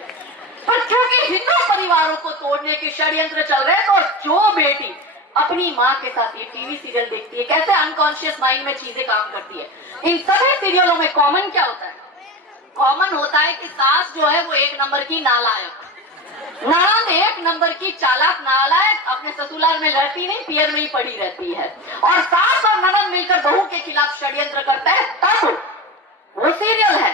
पर क्योंकि हिंदू परिवारों को तोड़ने के षड्यंत्र चल रहे हैं, तो जो बेटी अपनी माँ के साथ ये टीवी सीरियल देखती है, कैसे अनकॉन्शियस माइंड में चीजें काम करती है। इन सभी सीरियलों में कॉमन क्या होता है? कॉमन होता है कि सास जो है वो एक नंबर की नालायक, ननद एक नंबर की चालाक नालायक, अपने ससुराल में लड़ती नहीं, पियर में ही पड़ी रहती है, और सास और ननद मिलकर बहू के खिलाफ षड्यंत्र करता है, तब वो सीरियल है।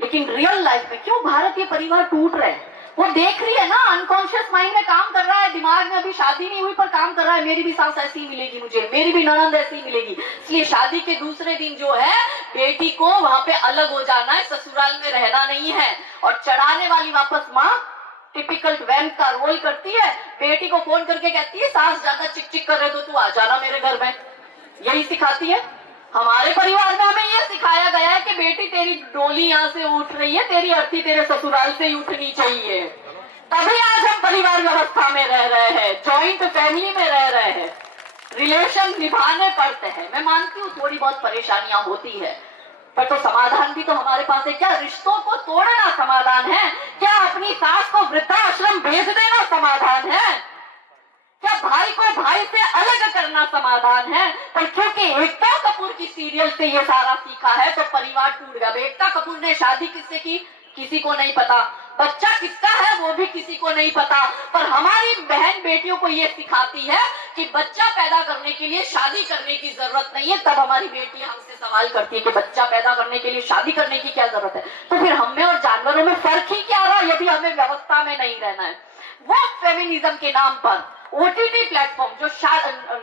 लेकिन रियल लाइफ में क्यों भारतीय परिवार टूट रहे हैं? वो देख रही है ना, अनकॉन्शियस माइंड में काम कर रहा है, दिमाग में अभी शादी नहीं हुई पर काम कर रहा है, मेरी भी सास ऐसी मिलेगी मुझे, मेरी भी ननद ऐसी मिलेगी। इसलिए शादी के दूसरे दिन जो है बेटी को वहां पे अलग हो जाना है, ससुराल में रहना नहीं है, और चढ़ाने वाली वापस माँ टिपिकल वैम्प का रोल करती है, बेटी को फोन करके कहती है सास ज्यादा चिक चिक कर रहे तो तू आ जाना मेरे घर में, यही सिखाती है। हमारे परिवार में हमें यह सिखाया गया है कि बेटी तेरी डोली यहाँ से उठ रही है, तेरी अर्थी तेरे ससुराल से ही उठनी चाहिए। तभी आज हम परिवार व्यवस्था में रह रहे हैं, जॉइंट फैमिली में रह रहे हैं, रिलेशन निभाने पड़ते हैं। मैं मानती हूँ थोड़ी बहुत परेशानियां होती है, पर तो समाधान भी तो हमारे पास है। क्या रिश्तों को तोड़ना समाधान है? क्या अपनी सास को वृद्धाश्रम भेज देना समाधान है? क्या भाई को भाई से अलग करना समाधान है? पर क्योंकि एकता कपूर की सीरियल से ये सारा सीखा है तो परिवार टूट गया। एकता कपूर ने शादी किससे की किसी को नहीं पता, बच्चा किसका है वो भी किसी को नहीं पता, पर हमारी बहन बेटियों को ये सिखाती है कि बच्चा पैदा करने के लिए शादी करने की जरूरत नहीं है। तब हमारी बेटी हमसे सवाल करती है कि बच्चा पैदा करने के लिए शादी करने की क्या जरूरत है? तो फिर हम में और जानवरों में फर्क ही क्या रहा यदि हमें व्यवस्था में नहीं रहना है? वो फेमिनिज्म के नाम पर ओटीटी प्लेटफॉर्म जो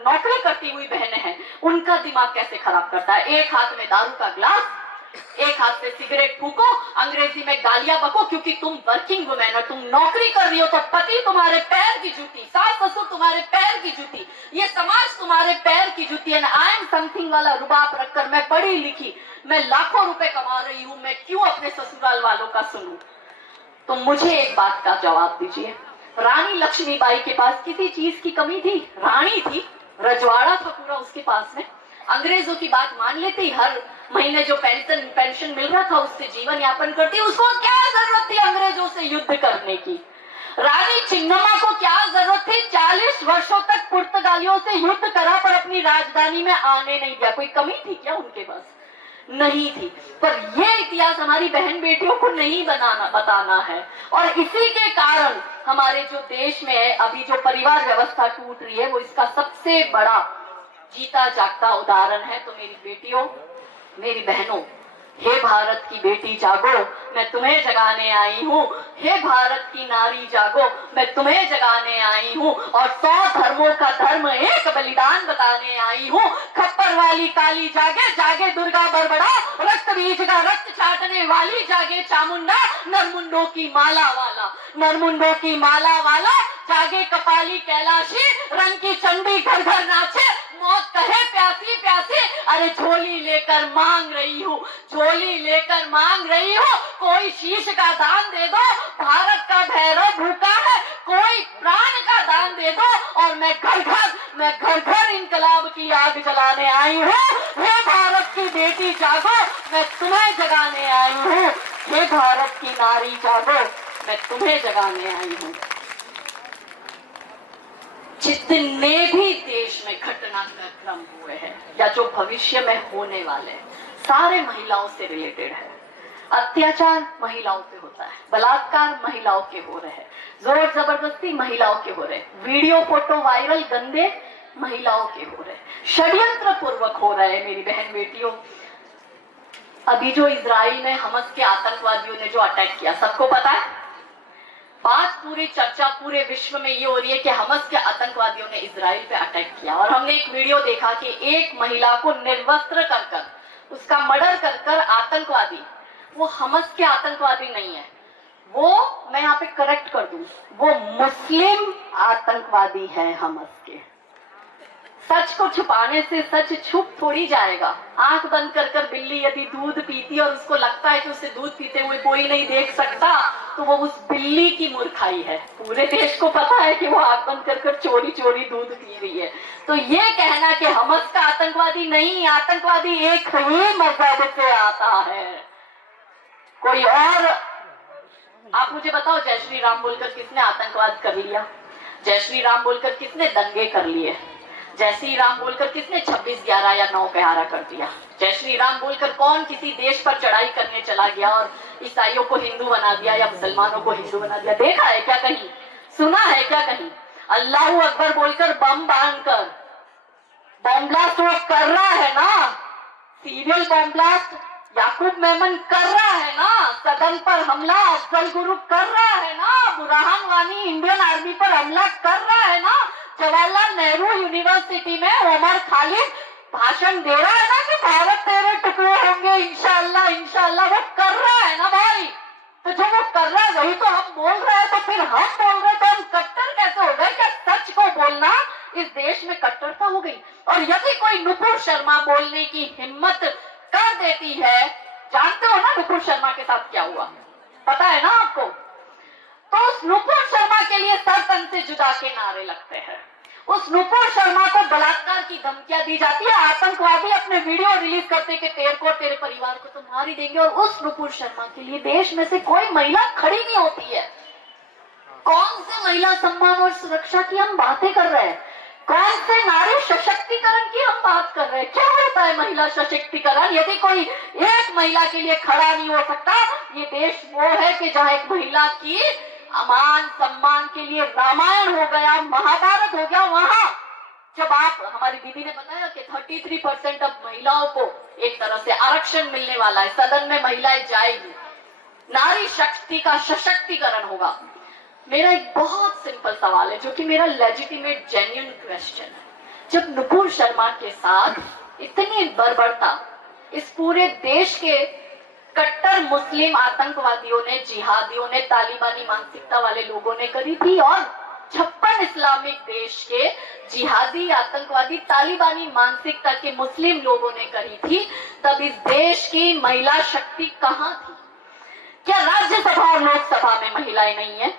नौकरी करती हुई बहनें हैं उनका दिमाग कैसे खराब करता है। एक हाथ में दारू का ग्लास, एक हाथ से सिगरेट फूको, अंग्रेजी में गालियां बको क्योंकि तुम वर्किंग वुमेन हो, तुम नौकरी कर रही हो, तो पति तुम्हारे पैर की जूती, सास ससुर तुम्हारे पैर की जूती, ये समाज तुम्हारे पैर की जूती है। आई एम समथिंग वाला रुबाब रखकर मैं पढ़ी लिखी, मैं लाखों रुपए कमा रही हूं, मैं क्यों अपने ससुराल वालों का सुनूं? तो मुझे एक बात का जवाब दीजिए, रानी लक्ष्मीबाई के पास किसी चीज की कमी थी? रानी थी, रजवाड़ा था पूरा उसके पास में, अंग्रेजों की बात मान लेती, हर महीने जो पेंशन मिल रहा था उससे जीवन यापन करती, उसको क्या जरूरत थी अंग्रेजों से युद्ध करने की? रानी चिन्नम्मा को क्या जरूरत थी? 40 वर्षों तक पुर्तगालियों से युद्ध करा पर अपनी राजधानी में आने नहीं दिया। कोई कमी थी क्या उनके पास? नहीं थी। पर यह इतिहास हमारी बहन बेटियों को नहीं बताना है, और इसी के कारण हमारे जो देश में है अभी जो परिवार व्यवस्था टूट रही है वो इसका सबसे बड़ा जीता जागता उदाहरण है। तो मेरी बेटियों, मेरी बहनों, हे भारत की बेटी जागो, मैं तुम्हें जगाने आई हूँ। हे भारत की नारी जागो, मैं तुम्हें जगाने आई हूँ। और 100 धर्मों का धर्म एक बलिदान बताने आई हूँ। खप्पर वाली काली जागे, जागे दुर्गा बरबड़ा, रक्त बीज का रक्त चाटने वाली जागे चामुंडा, नरमुंडों की माला वाला, नरमुंडों की माला वाला, जागे कपाली कैलाशी, रंग की चंडी घर घर नाचे, मौत कहे प्यासी प्यासी, अरे झोली लेकर मांग रही हूँ, झोली लेकर मांग रही हूँ, कोई शीश का दान दे दो, भारत का भैरव भूखा है, कोई प्राण का दान दे दो, और मैं घर घर इनकलाब की आग जलाने आई हूँ। हे भारत की बेटी जागो, मैं तुम्हें जगाने आई हूँ। हे भारत की नारी जागो, मैं तुम्हें जगाने आई हूँ। जितने भी देश में घटनाक्रम हुए हैं या जो भविष्य में होने वाले हैं, सारे महिलाओं से रिलेटेड है। अत्याचार महिलाओं पे होता है, बलात्कार महिलाओं के हो रहे हैं, जोर जबरदस्ती महिलाओं के हो रहे हैं, वीडियो फोटो वायरल गंदे महिलाओं के हो रहे हैं, षड्यंत्र पूर्वक हो रहे हैं। मेरी बहन बेटियों, अभी जो इजराइल में हमास के आतंकवादियों ने जो अटैक किया, सबको पता है। बात पूरी चर्चा पूरे विश्व में ये हो रही है कि हमास के आतंकवादियों ने इजराइल पे अटैक किया, और हमने एक वीडियो देखा कि एक महिला को निर्वस्त्र कर उसका मर्डर कर आतंकवादी, वो हमास के आतंकवादी नहीं है, वो मैं यहाँ पे करेक्ट कर दूं, वो मुस्लिम आतंकवादी है हमास के। सच को छुपाने से सच छुप थोड़ी जाएगा। आंख बंद कर बिल्ली यदि दूध पीती और उसको लगता है कि उसे दूध पीते हुए कोई नहीं देख सकता, तो वो उस बिल्ली की मूर्खाई है। पूरे देश को पता है कि वो आंख बंद कर चोरी चोरी दूध पी रही है। तो ये कहना कि हमास का आतंकवादी नहीं, आतंकवादी एक ही मजहब से आता है, कोई और। आप मुझे बताओ, जय श्री राम बोलकर किसने आतंकवाद कर लिया? जय श्री राम बोलकर किसने दंगे कर लिए? जय श्री राम बोलकर किसने 26/11 या 9/11 कर दिया? जय श्री राम बोलकर कौन किसी देश पर चढ़ाई करने चला गया और ईसाइयों को हिंदू बना दिया या मुसलमानों को हिंदू बना दिया? देखा है क्या कहीं? सुना है क्या कहीं? अल्लाहू अकबर बोलकर बम बांधकर बम ब्लास्ट वो कर रहा है ना, सीरियल बम ब्लास्ट याकूब मेमन कर रहा है ना, सदन पर हमला अफजल गुरु कर रहा है ना, बुरहान वानी इंडियन आर्मी पर हमला कर रहा है ना, जवाहरलाल नेहरू यूनिवर्सिटी में उमर खालिद भाषण दे रहा है ना कि भारत तेरे टुकड़े होंगे इंशाअल्लाह इंशाअल्लाह, वो कर रहा है ना भाई। तो जो वो कर रहा है वही तो हम बोल रहे हैं, तो फिर हम बोल रहे तो हम कट्टर कैसे हो गए? क्या सच को बोलना इस देश में कट्टरता हो गई? और यदि कोई नुपुर शर्मा बोलने की हिम्मत कर देती है, जानते हो ना नुपुर शर्मा के साथ क्या हुआ, पता है ना आपको? तो उस नुपुर शर्मा के लिए सर तन से जुदा के नारे लगते हैं, उस नुपुर शर्मा को बलात्कार की धमकियां दी जाती है, आतंकवादी अपने वीडियो रिलीज करते कि तेरे को तेरे परिवार को तो मार ही देंगे, और उस नुपुर शर्मा के लिए देश में से कोई महिला खड़ी नहीं होती है, कौन से महिला सम्मान और सुरक्षा की हम बातें कर रहे हैं? कौन से नारी सशक्तिकरण की हम बात कर रहे हैं? क्या होता है महिला सशक्तिकरण? यदि कोई एक महिला के लिए खड़ा नहीं हो सकता, ये देश वो है कि जहां एक महिला की अमान सम्मान के लिए रामायण हो गया, महाभारत हो गया, वहां जब आप, हमारी दीदी ने बताया कि 33% अब महिलाओं को एक तरह से आरक्षण मिलने वाला है, सदन में महिलाएं जाएगी, नारी शक्ति का सशक्तिकरण होगा। मेरा एक बहुत सिंपल सवाल है, जो कि मेरा लेजिटिमेट जेन्युइन क्वेश्चन है। जब नुपुर शर्मा के साथ इतनी बर्बरता इस पूरे देश के कट्टर मुस्लिम आतंकवादियों ने, जिहादियों ने, तालिबानी मानसिकता वाले लोगों ने करी थी, और 56 इस्लामिक देश के जिहादी, आतंकवादी, तालिबानी मानसिकता के मुस्लिम लोगों ने करी थी, तब इस देश की महिला शक्ति कहां थी? क्या राज्यसभा और लोकसभा में महिलाएं नहीं है?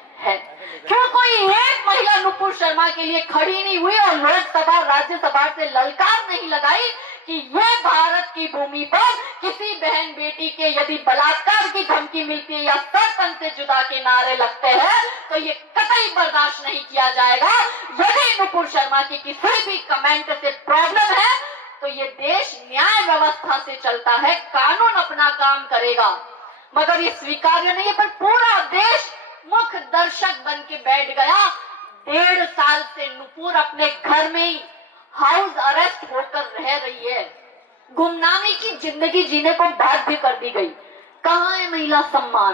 क्यों कोई एक महिला नुपुर शर्मा के लिए खड़ी नहीं हुई और लोकसभा, राज्यसभा से ललकार नहीं लगाई कि ये भारत की भूमि पर किसी बहन बेटी के यदि बलात्कार की धमकी मिलती है या सरपंच से जुदा के नारे लगते हैं, तो ये कतई बर्दाश्त नहीं किया जाएगा। यदि नुपुर शर्मा की किसी भी कमेंट से प्रॉब्लम है, तो ये देश न्याय व्यवस्था से चलता है, कानून अपना काम करेगा, मगर ये स्वीकार्य नहीं है। पर पूरा देश मुख्य दर्शक बन के बैठ गया। 1.5 साल से नुपुर अपने घर में ही हाउस अरेस्ट होकर रह रही है, गुमनामी की जिंदगी जीने को बाध्य कर दी गई। कहां है महिला सम्मान?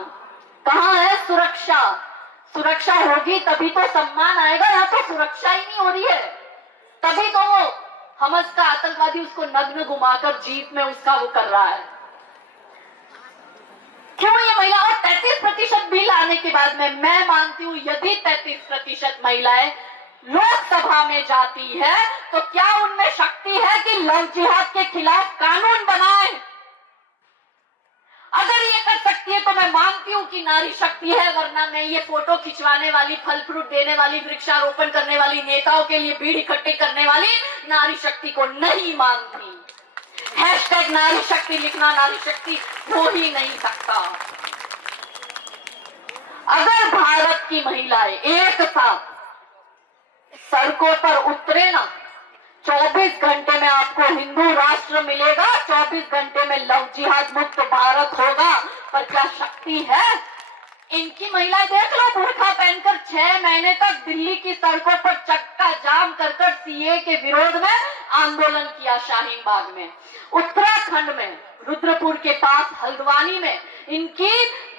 कहां है सुरक्षा? सुरक्षा होगी तभी तो सम्मान आएगा, यहाँ तो सुरक्षा ही नहीं हो रही है। तभी तो वो हमस का आतंकवादी उसको नग्न घुमाकर जीप में उसका वो कर रहा है। क्यों ये महिला? और 33% बिल आने के बाद में मैं मानती हूं, यदि 33% महिलाएं लोकसभा में जाती है, तो क्या उनमें शक्ति है कि लव जिहाद के खिलाफ कानून बनाए? अगर ये कर सकती है तो मैं मानती हूं कि नारी शक्ति है, वरना मैं ये फोटो खिंचवाने वाली, फल फ्रूट देने वाली, वृक्षारोपण करने वाली, नेताओं के लिए भीड़ इकट्ठे करने वाली नारी शक्ति को नहीं मानती। हैशटैग नारी शक्ति लिखना नारी शक्ति हो ही नहीं सकता। अगर भारत की महिलाएं एक साथ सड़कों पर उतरे ना, 24 घंटे में आपको हिंदू राष्ट्र मिलेगा, 24 घंटे में लव जिहाद मुक्त भारत होगा। पर क्या शक्ति है? इनकी महिलाएं देख लो, बुर्खा पहनकर 6 महीने तक दिल्ली की सड़कों पर चक्का जाम कर सीए के विरोध में आंदोलन किया। शाहीन बाग में, उत्तराखंड में, रुद्रपुर के पास हल्द्वानी में इनकी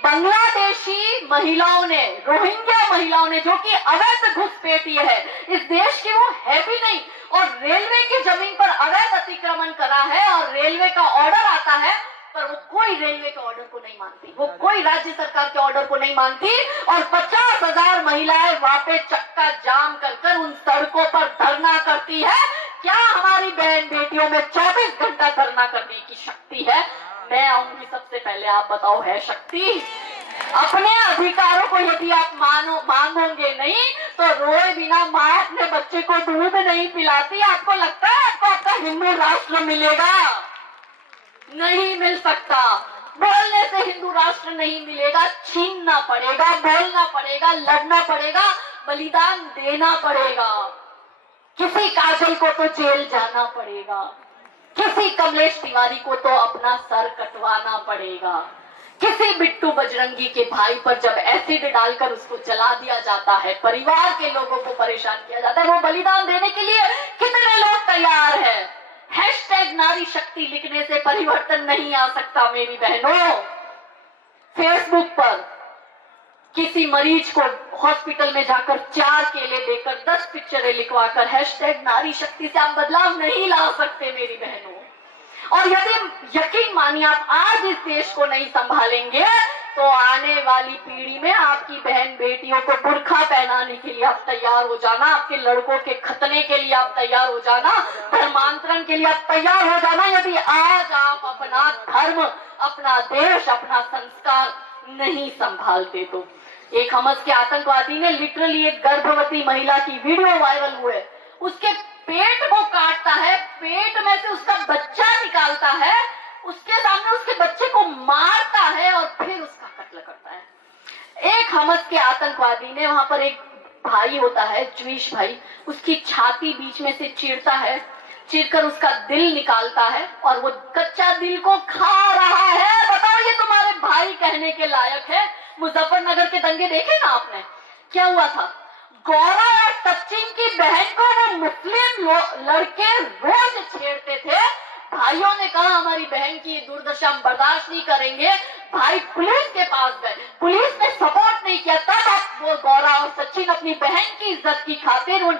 बांग्लादेशी महिलाओं ने, रोहिंग्या महिलाओं ने, जो कि अवैध घुसपैठी है, इस देश की वो है भी नहीं, और रेलवे की जमीन पर अवैध अतिक्रमण करा है, और रेलवे का ऑर्डर आता है, पर वो कोई रेलवे के ऑर्डर को नहीं मानती, वो कोई राज्य सरकार के ऑर्डर को नहीं मानती, और 50,000 महिलाएं वहां पे चक्का जाम कर उन सड़कों पर धरना करती है। क्या हमारी बहन बेटियों में 24 घंटा धरना करने की शक्ति है? मैं आऊंगी सबसे पहले, आप बताओ है शक्ति? अपने अधिकारों को यदि आप मांगोगे नहीं, तो रोए बिना माँ अपने बच्चे को दूध नहीं पिलाती। आपको लगता है आपको आपका हिंदू राष्ट्र मिलेगा? नहीं मिल सकता। बोलने से हिंदू राष्ट्र नहीं मिलेगा, छीनना पड़ेगा, बोलना पड़ेगा, लड़ना पड़ेगा, बलिदान देना पड़ेगा। किसी काजल को तो जेल जाना पड़ेगा, किसी कमलेश तिवारी को तो अपना सर कटवाना पड़ेगा, किसी बिट्टू बजरंगी के भाई पर जब एसिड डालकर उसको जला दिया जाता है, परिवार के लोगों को परेशान किया जाता है, वो बलिदान देने के लिए कितने लोग तैयार हैं? हैशटैग नारी शक्ति लिखने से परिवर्तन नहीं आ सकता मेरी बहनों। फेसबुक पर किसी मरीज को हॉस्पिटल में जाकर 4 केले देकर 10 पिक्चरें लिखवाकर हैशटैग नारी शक्ति से आप बदलाव नहीं ला सकते मेरी बहनों। और यदि यकीन मानिए आप आज इस देश को नहीं संभालेंगे, तो आने वाली पीढ़ी में आपकी बहन बेटियों को बुर्खा पहनाने के लिए आप तैयार हो जाना, आपके लड़कों के खतने के लिए आप तैयार हो जाना, धर्मांतरण के लिए आप तैयार हो जाना। यदि आज आप अपना धर्म, अपना देश, अपना संस्कार नहीं संभालते तो। एक हमस के आतंकवादी ने लिटरली एक गर्भवती महिला की वीडियो वायरल हुए, उसके पेट को काटता है, पेट में से उसका बच्चा निकालता है, उसके सामने उसके बच्चे को मारता है और फिर उसका कत्ल करता है। एक एक हमस के आतंकवादी ने, वहां पर एक भाई होता है ज्यूइश भाई, उसकी छाती बीच में से चीरता है, चीरकर उसका दिल निकालता है और वो कच्चा दिल को खा रहा है। बताओ ये तुम्हारे भाई कहने के लायक है? मुजफ्फरनगर के दंगे देखे ना आपने, क्या हुआ था? गौरा और सचिन की बहन को वो मुस्लिम लड़के रोज छेड़ते थे। भाइयों ने कहा हमारी बहन की दुर्दशा हम बर्दाश्त नहीं करेंगे। भाई पुलिस के पास गए, पुलिस ने सपोर्ट नहीं किया। तब वो गौरा और सचिन अपनी बहन की इज्जत की खातिर उन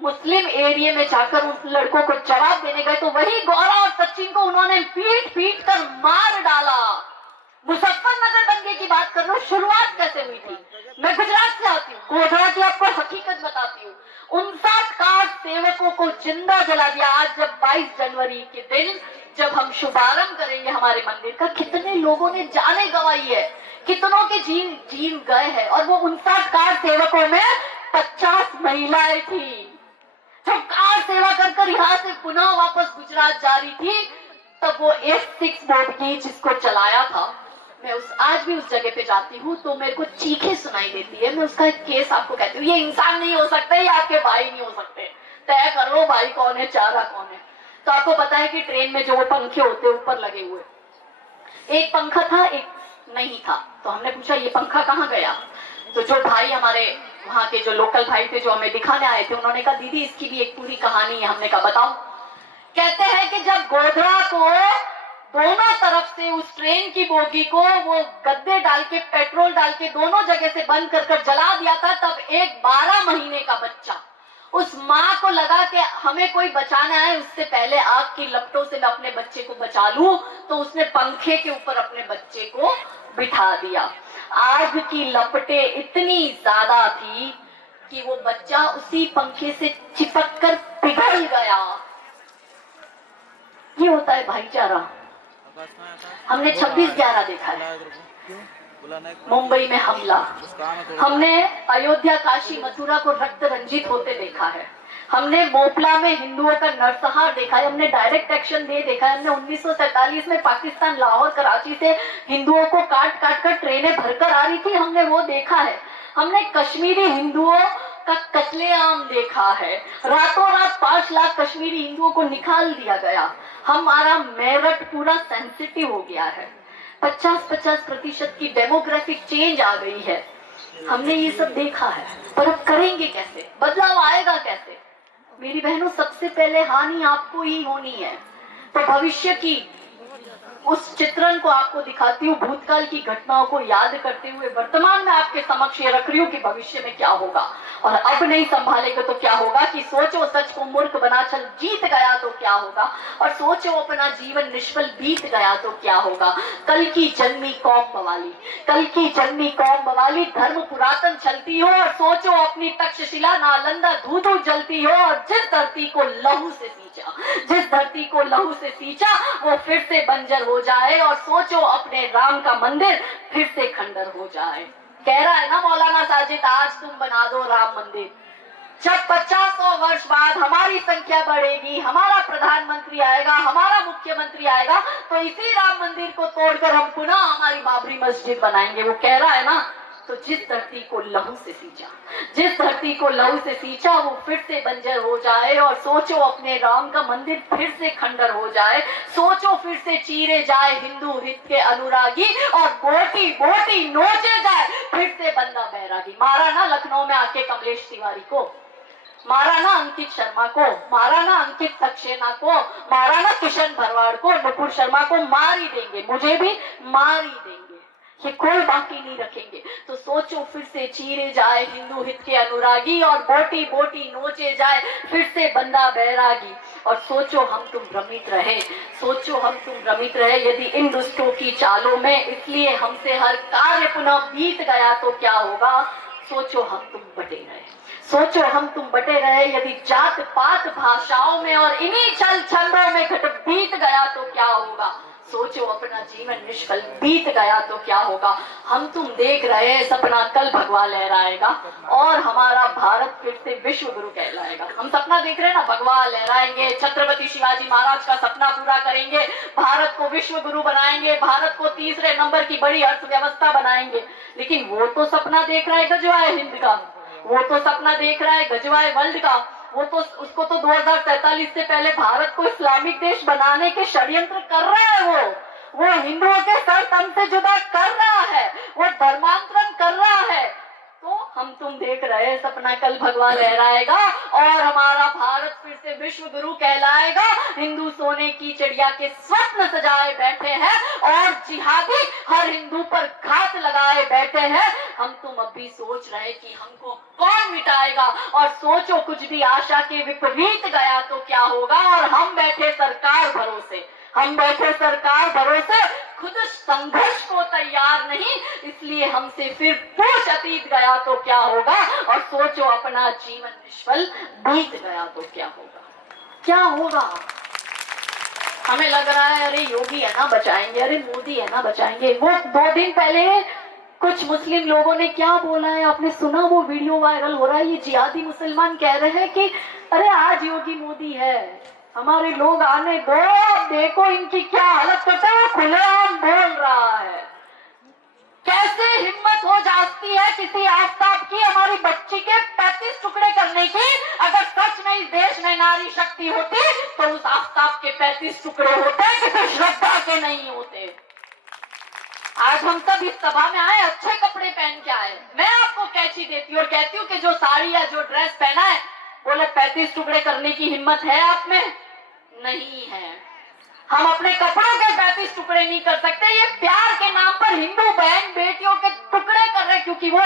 मुस्लिम एरिया में जाकर उन लड़कों को जवाब देने गए, तो वही गौरा और सचिन को उन्होंने पीट पीट कर मार डाला। मुजफ्फरनगर दंगे की बात कर रहा हूँ, शुरुआत कैसे हुई थी? मैं गुजरात से आती हूँ, गोधरा की आपको हकीकत बताती हूँ। 59 कार सेवकों को जिंदा जला दिया। आज जब 22 जनवरी के दिन जब हम शुभारंभ करेंगे हमारे मंदिर का, कितने लोगों ने जाने गंवाई है, कितनों के जीव गए हैं। और वो 59 कार सेवकों में 50 महिलाएं थी। जब कार सेवा कर यहाँ से पुनः वापस गुजरात जा रही थी, तब वो S6 बोगी जिसको चलाया था, मैं आज भी उस जगह पे जाती हूँ तो मेरे को चीखें सुनाई देती है। मैं उसका एक केस आपको कहती हूँ, ये इंसान नहीं हो सकते, ये आपके भाई नहीं हो सकते, तय कर लो भाई कौन है, चारा कौन है। तो आपको पता है कि ट्रेन में जो वो पंखे होते ऊपर लगे हुए, एक पंखा था एक नहीं था। तो हमने पूछा ये पंखा कहाँ गया? तो जो भाई हमारे वहाँ के जो लोकल भाई थे जो हमें दिखाने आए थे, उन्होंने कहा दीदी इसकी भी एक पूरी कहानी है। हमने कहा बताओ। कहते हैं कि जब गोधरा को दोनों तरफ से उस ट्रेन की बोगी को वो गद्दे डाल के पेट्रोल डाल के दोनों जगह से बंद कर जला दिया था, तब एक 12 महीने का बच्चा उस माँ को लगा कि हमें कोई बचाना है, उससे पहले आग की लपटों से मैं अपने बच्चे को बचा लूं, तो उसने पंखे के ऊपर अपने बच्चे को बिठा दिया। आग की लपटें इतनी ज्यादा थी कि वो बच्चा उसी पंखे से चिपक कर पिघल गया। ये होता है भाईचारा। हमने 26/11 देखा है, मुंबई में हमला, हमने अयोध्या काशी मथुरा को रक्त रंजित होते देखा है, हमने मोपला में हिंदुओं का नरसंहार देखा है, हमने डायरेक्ट एक्शन डे देखा है, हमने 1947 में पाकिस्तान लाहौर कराची से हिंदुओं को काट काट कर ट्रेनें भरकर आ रही थी, हमने वो देखा है। हमने कश्मीरी हिंदुओं का कत्लेआम देखा है, रातों रात 5 लाख कश्मीरी हिंदुओं को निकाल दिया गया। हमारा मेरठ पूरा सेंसिटिव हो गया है, 50-50% की डेमोग्राफिक चेंज आ गई है। हमने ये सब देखा है, पर अब करेंगे कैसे? बदलाव आएगा कैसे? मेरी बहनों, सबसे पहले हानि आपको ही होनी है। तो भविष्य की उस चित्रण को आपको दिखाती हूँ, भूतकाल की घटनाओं को याद करते हुए वर्तमान में आपके समक्ष ये रख रही हूँ कि भविष्य में क्या होगा। और अब नहीं संभालेगा तो क्या होगा कि सोचो सच को मूर्ख बना चल जीत गया तो क्या होगा, और सोचो अपना जीवन निष्फल बीत गया तो क्या होगा। कल की जन्मी कौम बवाली, कल की जन्मी कौम बवाली, धर्म पुरातन चलती हो और सोचो अपनी तक्षशिला नालंदा धू जलती हो। और जिस धरती को लहू से सींचा, जिस धरती को लहू से सींचा वो फिर से बंजर हो जाए। और सोचो अपने राम का मंदिर फिर से खंडर हो जाए। कह रहा है ना मौलाना साजिद, आज तुम बना दो राम मंदिर। जब 50 वर्ष बाद हमारी संख्या बढ़ेगी, हमारा प्रधानमंत्री आएगा, हमारा मुख्यमंत्री आएगा, तो इसी राम मंदिर को तोड़कर हम पुनः हमारी बाबरी मस्जिद बनाएंगे। वो कह रहा है ना, तो जिस धरती को लहू से सींचा, जिस धरती को लहू से सींचा वो फिर से बंजर हो जाए। और सोचो अपने राम का मंदिर फिर से खंडर हो जाए। सोचो फिर से चीरे जाए हिंदू हित के अनुरागी और बोटी बोटी नोचे जाए फिर से बंदा बैरागी। मारा ना लखनऊ में आके कमलेश तिवारी को, मारा ना अंकित शर्मा को, मारा ना अंकित सक्सेना को, मारा ना किशन भरवाड़ को, नुपुर शर्मा को, मार ही देंगे, मुझे भी मार ही देंगे, ये कोई बाकी नहीं रखेंगे। तो सोचो फिर से चीरे जाए हिंदू हित के अनुरागी और बोटी बोटी नोचे जाए फिर से बंदा बैरागी। और सोचो हम तुम भ्रमित रहे, सोचो हम तुम भ्रमित रहे यदि इन दुष्टों की चालों में, इसलिए हमसे हर कार्य पुनः बीत गया तो क्या होगा। सोचो हम तुम बटे रहे, सोचो हम तुम बटे रहे यदि जात पात भाषाओं में और इन्हीं छल छंदों में घट बीत गया तो क्या होगा। सोचो अपना जीवन निष्फल बीत गया तो क्या होगा। हम तुम देख रहे हैं सपना कल भगवा लहराएगा और हमारा भारत फिर से विश्व गुरु कहलाएगा। हम सपना देख रहे हैं ना, भगवा लहराएंगे, छत्रपति शिवाजी महाराज का सपना पूरा करेंगे, भारत को विश्व गुरु बनाएंगे, भारत को तीसरे नंबर की बड़ी अर्थव्यवस्था बनाएंगे। लेकिन वो तो सपना देख रहा है गजवाए हिंद का, वो तो सपना देख रहा है गजवाए वर्ल्ड का, वो तो उसको तो 2047 से पहले भारत को इस्लामिक देश बनाने के षड्यंत्र कर रहा है। वो हिंदुओं के सर तन से जुदा कर रहा है, वो धर्मांतरण कर रहा है। तो हम तुम देख रहे हैं सपना कल भगवा लहराएगा और हमारा भारत फिर से विश्व गुरु कहलाएगा। हिंदू सोने की चिड़िया के स्वप्न सजाए बैठे हैं और जिहादी हर हिंदू पर घात लगाए बैठे हैं। हम तुम अभी सोच रहे कि हमको कौन मिटाएगा, और सोचो कुछ भी आशा के विपरीत गया तो क्या होगा। और हम बैठे सरकार भरोसे, हम बैठे सरकार भरोसे, खुद संघर्ष को तैयार नहीं, इसलिए हमसे फिर पूछ अतीत गया तो क्या होगा। और सोचो अपना जीवन निष्फल बीत गया तो क्या होगा, क्या होगा। हमें लग रहा है अरे योगी है ना बचाएंगे, अरे मोदी है ना बचाएंगे। वो 2 दिन पहले कुछ मुस्लिम लोगों ने क्या बोला है, आपने सुना? वो वीडियो वायरल हो रहा है। ये जिहादी मुसलमान कह रहे हैं कि अरे आज योगी मोदी है, हमारे लोग आने दो, देखो इनकी क्या हालत करते हैं। खुलेआम बोल रहा है। कैसे हिम्मत हो जाती है किसी आफ्ताब की हमारी बच्ची के 35 टुकड़े करने की। अगर सच में इस देश में नारी शक्ति होती तो उस आफ्ताब के 35 टुकड़े होते, किसी श्रद्धा के नहीं होते। आज हम सब इस सभा में आए, अच्छे कपड़े पहन के आए। मैं आपको कैची देती हूँ और कहती हूँ कि जो साड़ी या जो ड्रेस पहना है, बोले 35 टुकड़े करने की हिम्मत है आप में? नहीं है। हम अपने कपड़ों के 35 टुकड़े नहीं कर सकते। ये प्यार के नाम पर हिंदू बहन बेटियों के टुकड़े कर रहे क्योंकि वो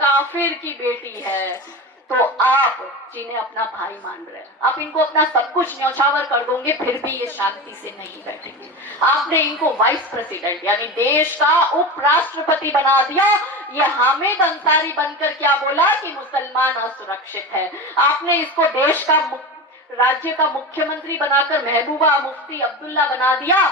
काफिर की बेटी है। तो आप जिन्हें अपना भाई मान रहे हैं, आप इनको अपना सब कुछ न्यौछावर कर दोगे, फिर भी ये शांति से नहीं बैठेंगे। आपने इनको वाइस प्रेसिडेंट यानी देश का उपराष्ट्रपति बना दिया। ये हामिद अंसारी बनकर क्या बोला कि मुसलमान असुरक्षित है। आपने इसको देश का राज्य का मुख्यमंत्री बनाकर महबूबा मुफ्ती अब्दुल्ला बना दिया।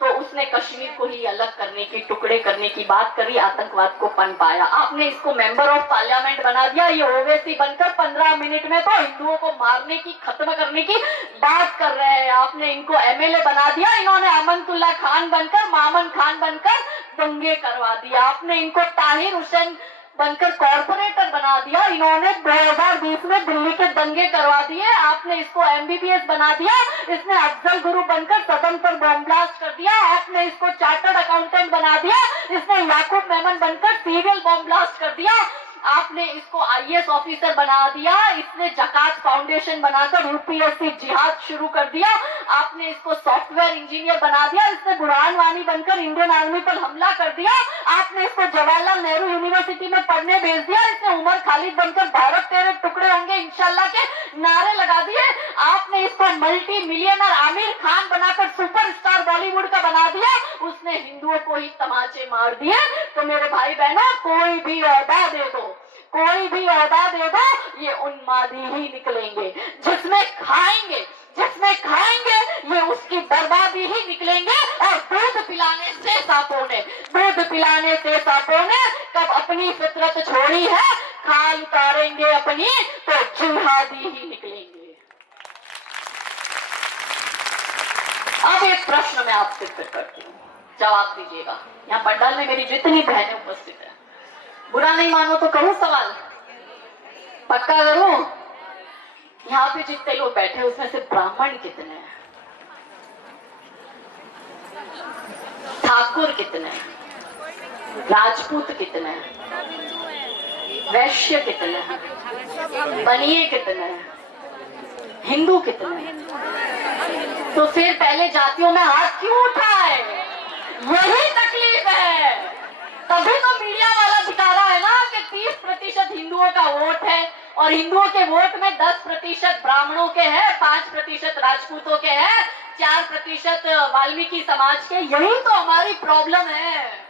तो उसने कश्मीर को ही अलग करने की, टुकड़े करने की बात करी, आतंकवाद को पनपाया। आपने इसको मेंबर ऑफ पार्लियामेंट बना दिया। ये ओवैसी बनकर 15 मिनट में तो हिंदुओं को मारने की, खत्म करने की बात कर रहे हैं। आपने इनको एमएलए बना दिया। इन्होंने अमनतुल्ला खान बनकर, मामन खान बनकर दंगे करवा दिया। आपने इनको ताहिर हुसैन बनकर कॉर्पोरेटर बना दिया। इन्होंने 2020 में दिल्ली के दंगे करवा दिए। आपने इसको एमबीबीएस बना दिया। इसने अफजल गुरु बनकर सदन पर बम ब्लास्ट कर दिया। आपने इसको चार्टर्ड अकाउंटेंट बना दिया। इसने याकूब मेमन बनकर सीरियल बम ब्लास्ट कर दिया। आपने इसको आईएएस ऑफिसर बना दिया। इसने जकात फाउंडेशन बनाकर यूपीएससी जिहाद शुरू कर दिया। आपने इसको सॉफ्टवेयर इंजीनियर बना दिया। इसने बुरहान वानी बनकर इंडियन आर्मी पर हमला कर दिया। आपने इसको जवाहरलाल नेहरू यूनिवर्सिटी में पढ़ने भेज दिया। इसने उमर खालिद बनकर भारत तेरे टुकड़े होंगे इंशाल्लाह के नारे लगा दिए। आपने इसको मल्टी मिलियनर आमिर खान बनाकर सुपरस्टार बॉलीवुड का बना दिया। उसने हिंदुओं को ही तमाचे मार दिए। तो मेरे भाई बहनों, कोई भी ओहदा दे दो, कोई भी ओहदा दे दो, ये उन्मादी ही निकलेंगे। जिसमें खाएंगे ये उसकी बर्बादी ही निकलेंगे। और दूध पिलाने से सांपों ने कब अपनी फितरत छोड़ी है, खाल उतारेंगे अपनी तो जिहादी ही निकलेंगे। अब एक प्रश्न मैं आपसे फिर करती हूँ, जवाब दीजिएगा। यहाँ पंडाल में मेरी जितनी बहनें उपस्थित है, बुरा नहीं मानो तो करूं सवाल, पक्का करूं? यहाँ पे जितने लोग बैठे उसमें से ब्राह्मण कितने हैं, ठाकुर कितने हैं, राजपूत कितने हैं, वैश्य कितने हैं, बनिए कितने हैं, हिंदू कितने हैं? तो फिर पहले जातियों में हाथ क्यों उठाए? यही तकलीफ है। तभी तो मीडिया वाला दिखा रहा है ना कि 30% हिंदुओं का वोट है और हिंदुओं के वोट में 10% ब्राह्मणों के हैं, 5% राजपूतों के हैं, 4% वाल्मीकि समाज के। यही तो हमारी प्रॉब्लम है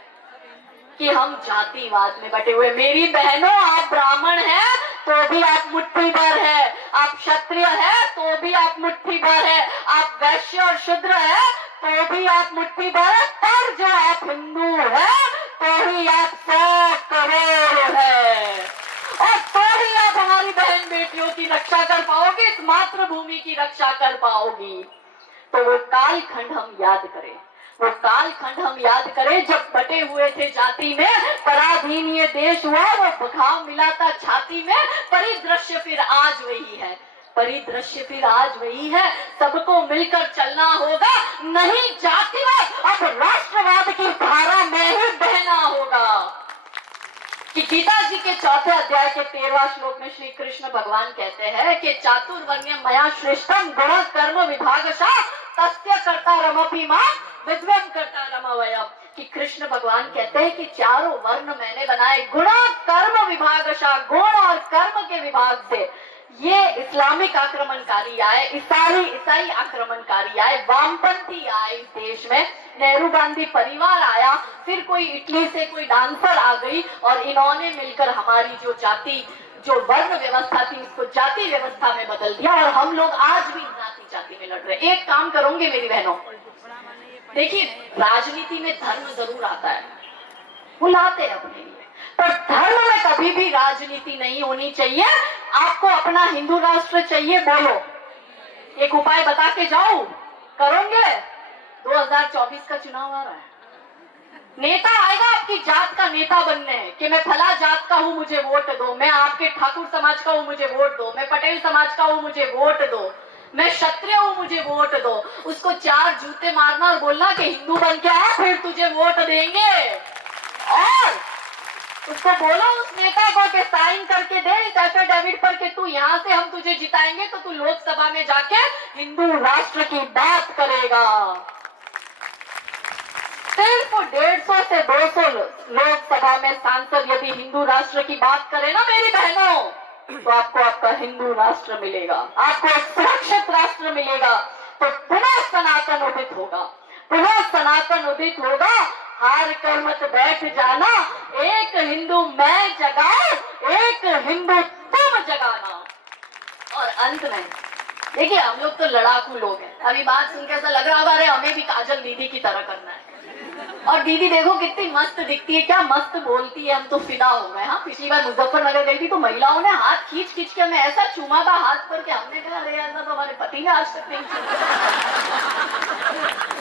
कि हम जातिवाद में बटे हुए। मेरी बहनों, आप ब्राह्मण हैं तो भी आप मुट्ठी भर है, आप क्षत्रिय है तो भी आप मुट्ठी भर है, आप वैश्य और शूद्र है तो भी आप मुट्ठी भर, पर जो आप हिंदू है तो ही आप 100 करोड़ है, और तो ही आप हमारी बहन बेटियों की रक्षा कर पाओगे, इस मातृभूमि की रक्षा कर पाओगी। तो वो कालखंड हम याद करें, वो कालखंड हम याद करें जब बटे हुए थे जाति में, पराधीन ये देश हुआ, वो घाव मिला था छाती में। परिदृश्य फिर आज वही है, परिदृश्य फिर आज वही है। सबको मिलकर चलना होगा, नहीं जातिवाद, अब राष्ट्रवाद की धारा में ही बहना होगा। कि गीता जी के 4 अध्याय के 13वां श्लोक में श्री कृष्ण भगवान कहते हैं कि चातुर्वर्ण्यम मया श्रेष्ठम गुण कर्म विभागशः तस्य कर्ता रमपि मां विद्वं कर्ता रमवयम्। कि कृष्ण भगवान कहते हैं कि चारों वर्ण मैंने बनाए, गुण कर्म विभागशः, गुण और कर्म के विभाग से। ये इस्लामिक आक्रमणकारी आए, ईसाई आक्रमणकारी आए, वामपंथी आए इस देश में, नेहरू गांधी परिवार आया, फिर कोई इटली से कोई डांसर आ गई, और इन्होंने मिलकर हमारी जो जाति, जो वर्ण व्यवस्था थी, उसको जाति व्यवस्था में बदल दिया, और हम लोग आज भी जाति में लड़ रहे। एक काम करोगे मेरी बहनों, देखिए राजनीति में धर्म जरूर आता है, बुलाते हैं अपने लिए, पर धर्म में कभी भी राजनीति नहीं होनी चाहिए। आपको अपना हिंदू राष्ट्र चाहिए, बोलो, एक उपाय बता के जाओ, करोगे? 2024 का चुनाव आ रहा है, नेता आएगा आपकी जात का नेता बनने कि मैं फला जात का हूं मुझे वोट दो, मैं आपके ठाकुर समाज का हूं मुझे वोट दो, मैं पटेल समाज का हूं मुझे वोट दो, मैं क्षत्रिय हूं मुझे वोट दो। उसको 4 जूते मारना और बोलना कि हिंदू बन के आ, फिर तुझे वोट देंगे। और उसको बोलो, उस नेता को कि साइन करके दे इस एफिडेविट पर कि तू यहाँ से हम तुझे जिताएंगे तो तू लोकसभा में जाके हिंदू राष्ट्र की बात करेगा। सिर्फ 150 से 200 लोकसभा में सांसद यदि हिंदू राष्ट्र की बात करे ना मेरी बहनों, तो आपको आपका हिंदू राष्ट्र मिलेगा, आपको एक सुरक्षित राष्ट्र मिलेगा। तो पुनः सनातन उदित होगा, पुनः सनातन उदित होगा। हार कर मत बैठ जाना, एक हिंदू मैं जगाऊं, एक हिंदू तुम जगाना। और अंत में देखिए, हम लोग तो लड़ाकू लोग हैं। अभी बात सुन के ऐसा लग रहा होगा अरे हमें भी काजल दीदी की तरह करना है। और दीदी देखो कितनी मस्त दिखती है, क्या मस्त बोलती है, हम तो फिदा हो गए। हाँ, पिछली बार मुजफ्फरनगर गई थी तो महिलाओं ने हाथ खींच खींच के हमें ऐसा चूमा था हाथ पर कि हमने कहा अरे ऐसा तो हमारे पति ने आज तक नहीं चूमा।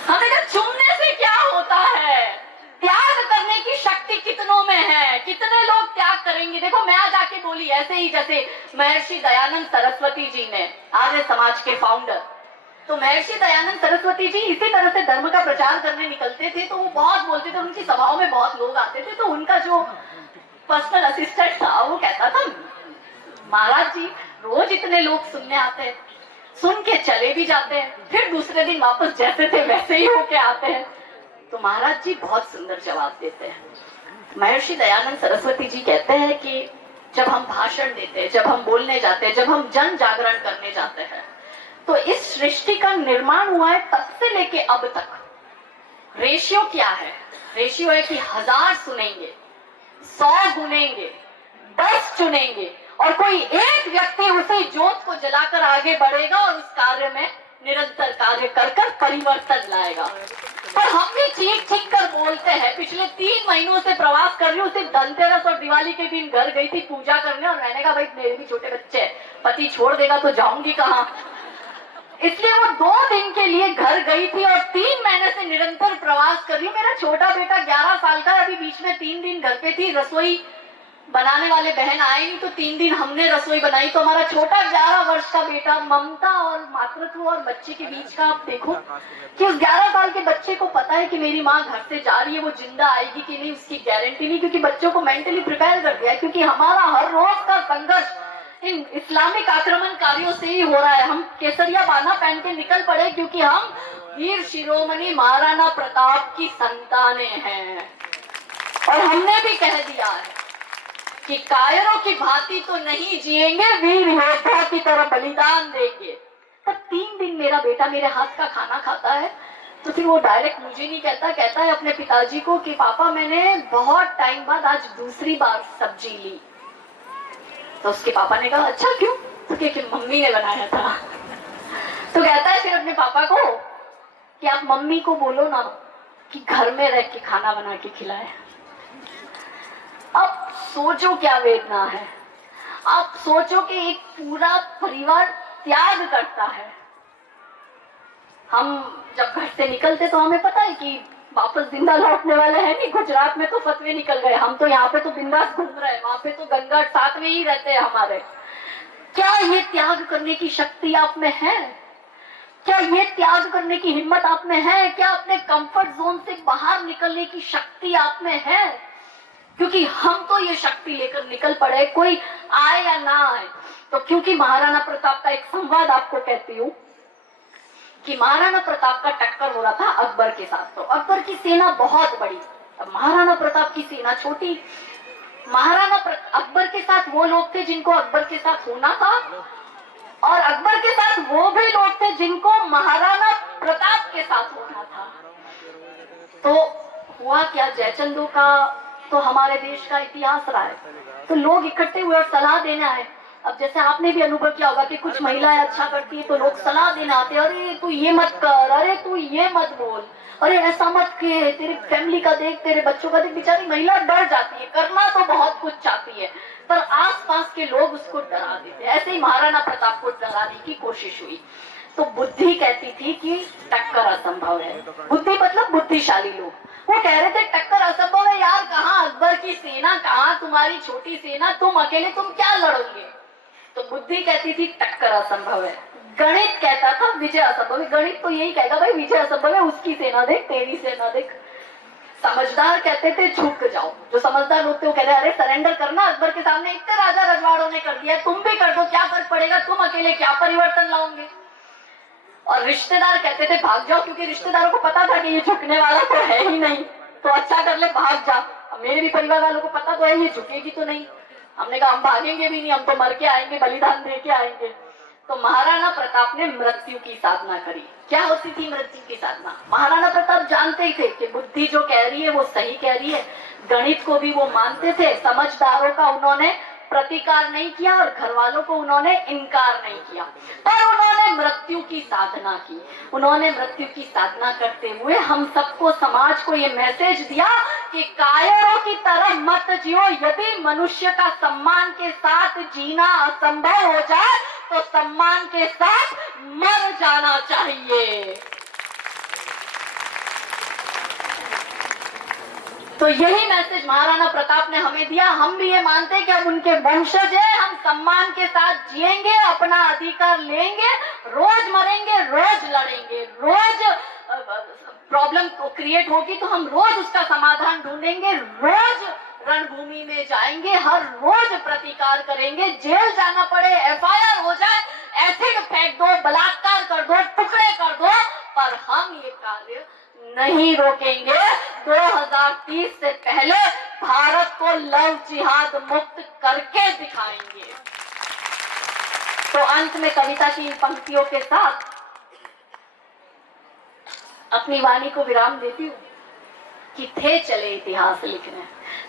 हमने कहा चूमने से क्या होता है, त्याग करने की शक्ति कितनों में है, कितने लोग त्याग करेंगे। देखो मैं आज आके बोली ऐसे ही जैसे महर्षि दयानंद सरस्वती जी ने, आर्य समाज के फाउंडर, तो महर्षि दयानंद सरस्वती जी इसी तरह से धर्म का प्रचार करने निकलते थे, तो वो बहुत बोलते थे, उनकी सभाओं में बहुत लोग आते थे, तो उनका जो पर्सनल असिस्टेंट था वो कहता था महाराज जी रोज इतने लोग सुनने आते हैं, सुन के चले भी जाते हैं, फिर दूसरे दिन वापस जैसे थे वैसे ही होके आते हैं। तो महाराज जी बहुत सुंदर जवाब देते हैं। महर्षि दयानंद सरस्वती जी कहते हैं कि जब हम भाषण देते हैं, जब हम बोलने जाते हैं, जब हम जन जागरण करने जाते हैं, तो इस सृष्टि का निर्माण हुआ है तब से लेके अब तक। रेशियो क्या है? रेशियो है कि 1000 सुनेंगे, 100 गुनेंगे, 10 चुनेंगे, और कोई एक व्यक्ति उसी ज्योत को जलाकर आगे बढ़ेगा और उस कार्य में निरंतर कार्य कर परिवर्तन लाएगा। पर हम भी चीख चीख कर बोलते हैं। पिछले 3 महीनों से प्रवास कर रही हूँ, सिर्फ धनतेरस और दिवाली के दिन घर गई थी पूजा करने, और मैंने कहा भाई मेरे भी छोटे बच्चे, पति छोड़ देगा तो जाऊंगी कहाँ, इसलिए वो 2 दिन के लिए घर गई थी और 3 महीने से निरंतर प्रवास कर रही हूँ। मेरा छोटा बेटा 11 साल का, अभी बीच में 3 दिन घर पे थी, रसोई बनाने वाले बहन आए नहीं तो 3 दिन हमने रसोई बनाई। तो हमारा छोटा 11 वर्ष का बेटा, ममता और मातृत्व और बच्चे के बीच का आप देखो कि उस 11 साल के बच्चे को पता है कि मेरी माँ घर से जा रही है, वो जिंदा आएगी कि नहीं उसकी गारंटी नहीं, क्योंकि बच्चों को मेंटली प्रिपेयर कर दिया है। क्योंकि हमारा हर रोज का संघर्ष इन इस्लामिक आक्रमणकारियों से ही हो रहा है। हम केसरिया बाना पहन के निकल पड़े क्योंकि हम वीर शिरोमणि महाराणा प्रताप की संतानें हैं, और हमने भी कह दिया है कि कायरों की भांति तो नहीं जिएंगे, वीर योद्धा की तरह बलिदान देंगे। पर 3 दिन मेरा बेटा मेरे हाथ का खाना खाता है, तो फिर वो डायरेक्ट मुझे नहीं कहता, कहता है अपने पिताजी को कि पापा मैंने बहुत टाइम बाद आज दूसरी बार सब्जी ली। तो उसके पापा ने कहा अच्छा क्यों? तो क्योंकि मम्मी ने बनाया था। तो कहता है फिर अपने पापा को कि आप मम्मी को बोलो ना कि घर में रह के खाना बना के खिलाए। अब सोचो क्या वेदना है। आप सोचो कि एक पूरा परिवार त्याग करता है। हम जब घर से निकलते तो हमें पता है कि वापस जिंदा लौटने वाले हैं नहीं। गुजरात में तो फतवे निकल गए, हम तो यहाँ पे तो बिंदास घूम रहे हैं, वहां पे तो गंगा साथ में ही रहते हैं हमारे। क्या ये त्याग करने की शक्ति आप में है? क्या ये त्याग करने की हिम्मत आप में है? क्या अपने कंफर्ट जोन से बाहर निकलने की शक्ति आप में है? क्योंकि हम तो ये शक्ति लेकर निकल पड़े, कोई आए या ना आए। तो क्योंकि महाराणा प्रताप का एक संवाद आपको कहती हूँ कि महाराणा प्रताप का टक्कर हो रहा था अकबर के साथ। तो अकबर की सेना बहुत बड़ी, अब महाराणा प्रताप की सेना छोटी। अकबर के साथ वो लोग थे जिनको अकबर के साथ होना था, और अकबर के साथ वो भी लोग थे जिनको महाराणा प्रताप के साथ होना था। तो हुआ क्या, जयचंदो का तो हमारे देश का इतिहास रहा है। तो लोग इकट्ठे हुए और सलाह देने आए। अब जैसे आपने भी अनुभव किया होगा कि कुछ महिलाएं अच्छा करती है तो लोग सलाह देने आते हैं, अरे तू ये मत कर, अरे तू ये मत बोल, अरे ऐसा मत के, तेरी फैमिली का देख, तेरे बच्चों का देख। बेचारी महिला डर जाती है, करना तो बहुत कुछ चाहती है पर आसपास के लोग उसको डरा देते हैं। ऐसे ही महाराणा प्रताप को डराने की कोशिश हुई। तो बुद्धि कहती थी कि टक्कर असंभव है। बुद्धि मतलब बुद्धिशाली लोग, वो कह रहे थे टक्कर असंभव है यार, कहाँ अकबर की सेना, कहाँ तुम्हारी छोटी सेना, तुम अकेले तुम क्या लड़ोगे। तो बुद्धि कहती थी टक्कर असंभव है। गणित कहता था विजय असंभव है। गणित तो यही कहेगा भाई विजय असंभव है, उसकी सेना देख, तेरी सेना देख। समझदार कहते थे झुक जाओ। जो समझदार लोग थे वो कहते अरे सरेंडर करना, अकबर के सामने इतने राजा रजवाड़ों ने कर दिया, तुम भी कर दो, क्या फर्क पड़ेगा, तुम अकेले क्या परिवर्तन लाओगे। और रिश्तेदार कहते थे भाग जाओ, क्योंकि रिश्तेदारों को पता था कि ये झुकने वाला तो है ही नहीं, तो अच्छा कर ले भाग जा। मेरे भी परिवार वालों को पता तो है ये झुकेगी तो नहीं। हमने कहा हम भागेंगे भी नहीं, हम तो मर के आएंगे, बलिदान दे के आएंगे। तो महाराणा प्रताप ने मृत्यु की साधना करी। क्या होती थी मृत्यु की साधना? महाराणा प्रताप जानते ही थे कि बुद्धि जो कह रही है वो सही कह रही है। गणित को भी वो मानते थे। समझदारों का उन्होंने प्रतिकार नहीं किया और घर वालों को उन्होंने इनकार नहीं किया, पर उन्होंने मृत्यु की साधना की। उन्होंने मृत्यु की साधना करते हुए हम सबको, समाज को ये मैसेज दिया कि कायरों की तरह मत जियो। यदि मनुष्य का सम्मान के साथ जीना असंभव हो जाए तो सम्मान के साथ मर जाना चाहिए। तो यही मैसेज महाराणा प्रताप ने हमें दिया। हम भी ये मानते हैं कि हम उनके वंशज हैं, हम सम्मान के साथ जिएंगे, अपना अधिकार लेंगे, रोज मरेंगे, रोज लड़ेंगे, रोज प्रॉब्लम क्रिएट होगी तो हम रोज उसका समाधान ढूंढेंगे, रोज रणभूमि में जाएंगे, हर रोज प्रतिकार करेंगे। जेल जाना पड़े, एफआईआर हो जाए, एसिड फेंक दो, बलात्कार कर दो, टुकड़े कर दो, पर हम ये कार्य नहीं रोकेंगे। 2030 से पहले भारत को लव जिहाद मुक्त करके दिखाएंगे। तो अंत में कविता की इन पंक्तियों के साथ अपनी वाणी को विराम देती हूँ कि थे चले इतिहास लिखने,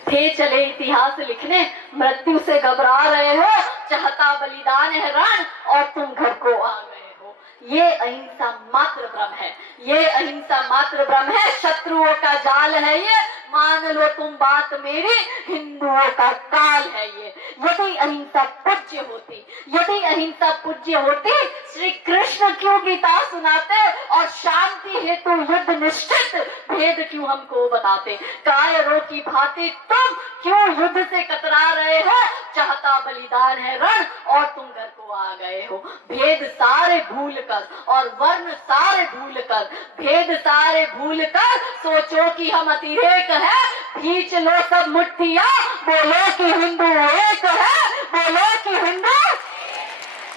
थे चले इतिहास लिखने, मृत्यु से घबरा रहे हो, चाहता बलिदान है रण और तुम घर को आ गए हो। ये अहिंसा मात्र भ्रम है, ये अहिंसा मात्र भ्रम है, शत्रुओं का जाल है ये, मान लो तुम बात मेरी, हिंदुओं का काल है ये। यदि अहिंसा पूज्य होती, यदि अहिंसा पूज्य होती, श्री कृष्ण क्यों गीता सुनाते और शांति हेतु युद्ध निश्चित भेद क्यों हमको बताते। कायरों की भांति तुम क्यों युद्ध से कतरा रहे हो, चाहता बलिदान है रण और तुम घर को आ गए हो। भेद सारे भूल कर और वर्ण सारे भूल कर, भेद सारे भूल कर सोचो कि हम अतिरेक है, खींच लो सब मुट्ठियां, बोलो कि हिंदू एक है, बोलो कि हिंदू,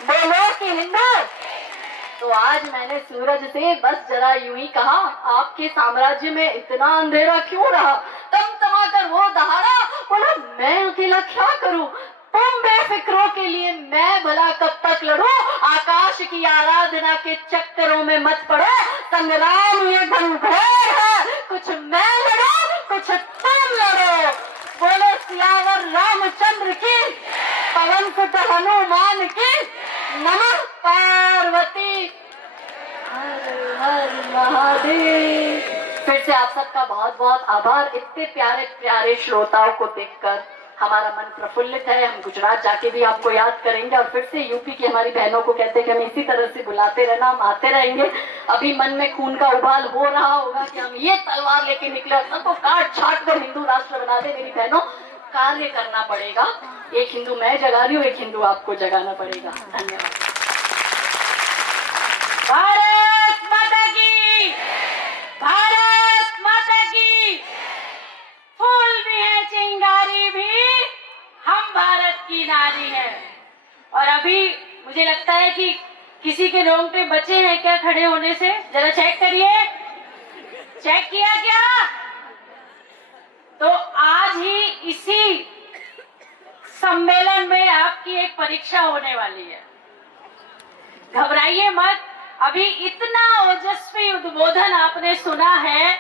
बोलो कि हिंदू। तो आज मैंने सूरज से बस जरा यूं ही कहा, आपके साम्राज्य में इतना अंधेरा क्यों रहा। तम तमाकर वो दहाड़ा, बोला मैं अकेला क्या करूं, तुम बेफिक्रों के लिए मैं भला कब तक लड़ूं। आकाश की आराधना के चक्करों में मत पड़ो, संग्राम ये घनघोर है, कुछ मैं लड़ूं कुछ तुम लड़ो। बोलो सियावर रामचंद्र की, पवन सुत हनुमान की, नमः पार्वती। हर महादेव। फिर से आप सबका बहुत बहुत आभार। इतने प्यारे प्यारे श्रोताओं को देखकर हमारा मन प्रफुल्लित है। हम गुजरात जाके भी आपको याद करेंगे और फिर से यूपी की हमारी बहनों को कहते हैं कि हम इसी तरह से बुलाते रहना, हम आते रहेंगे। अभी मन में खून का उबाल हो रहा होगा कि हम ये तलवार लेके निकले और सबको काट छाट कर हिंदू राष्ट्र बना दे। मेरी बहनों, कार्य करना पड़ेगा। एक हिंदू मैं जगा रही हूँ, एक हिंदू आपको जगाना पड़ेगा। धन्यवाद। भारत माता की, भारत माता की। फूल भी है, चिंगारी भी, हम भारत की नारी है। और अभी मुझे लगता है कि किसी के रोंगटे बचे हैं क्या खड़े होने से? जरा चेक करिए, चेक किया क्या? तो आज ही इसी सम्मेलन में आपकी एक परीक्षा होने वाली है। घबराइए मत। अभी इतना ओजस्वी उद्बोधन आपने सुना है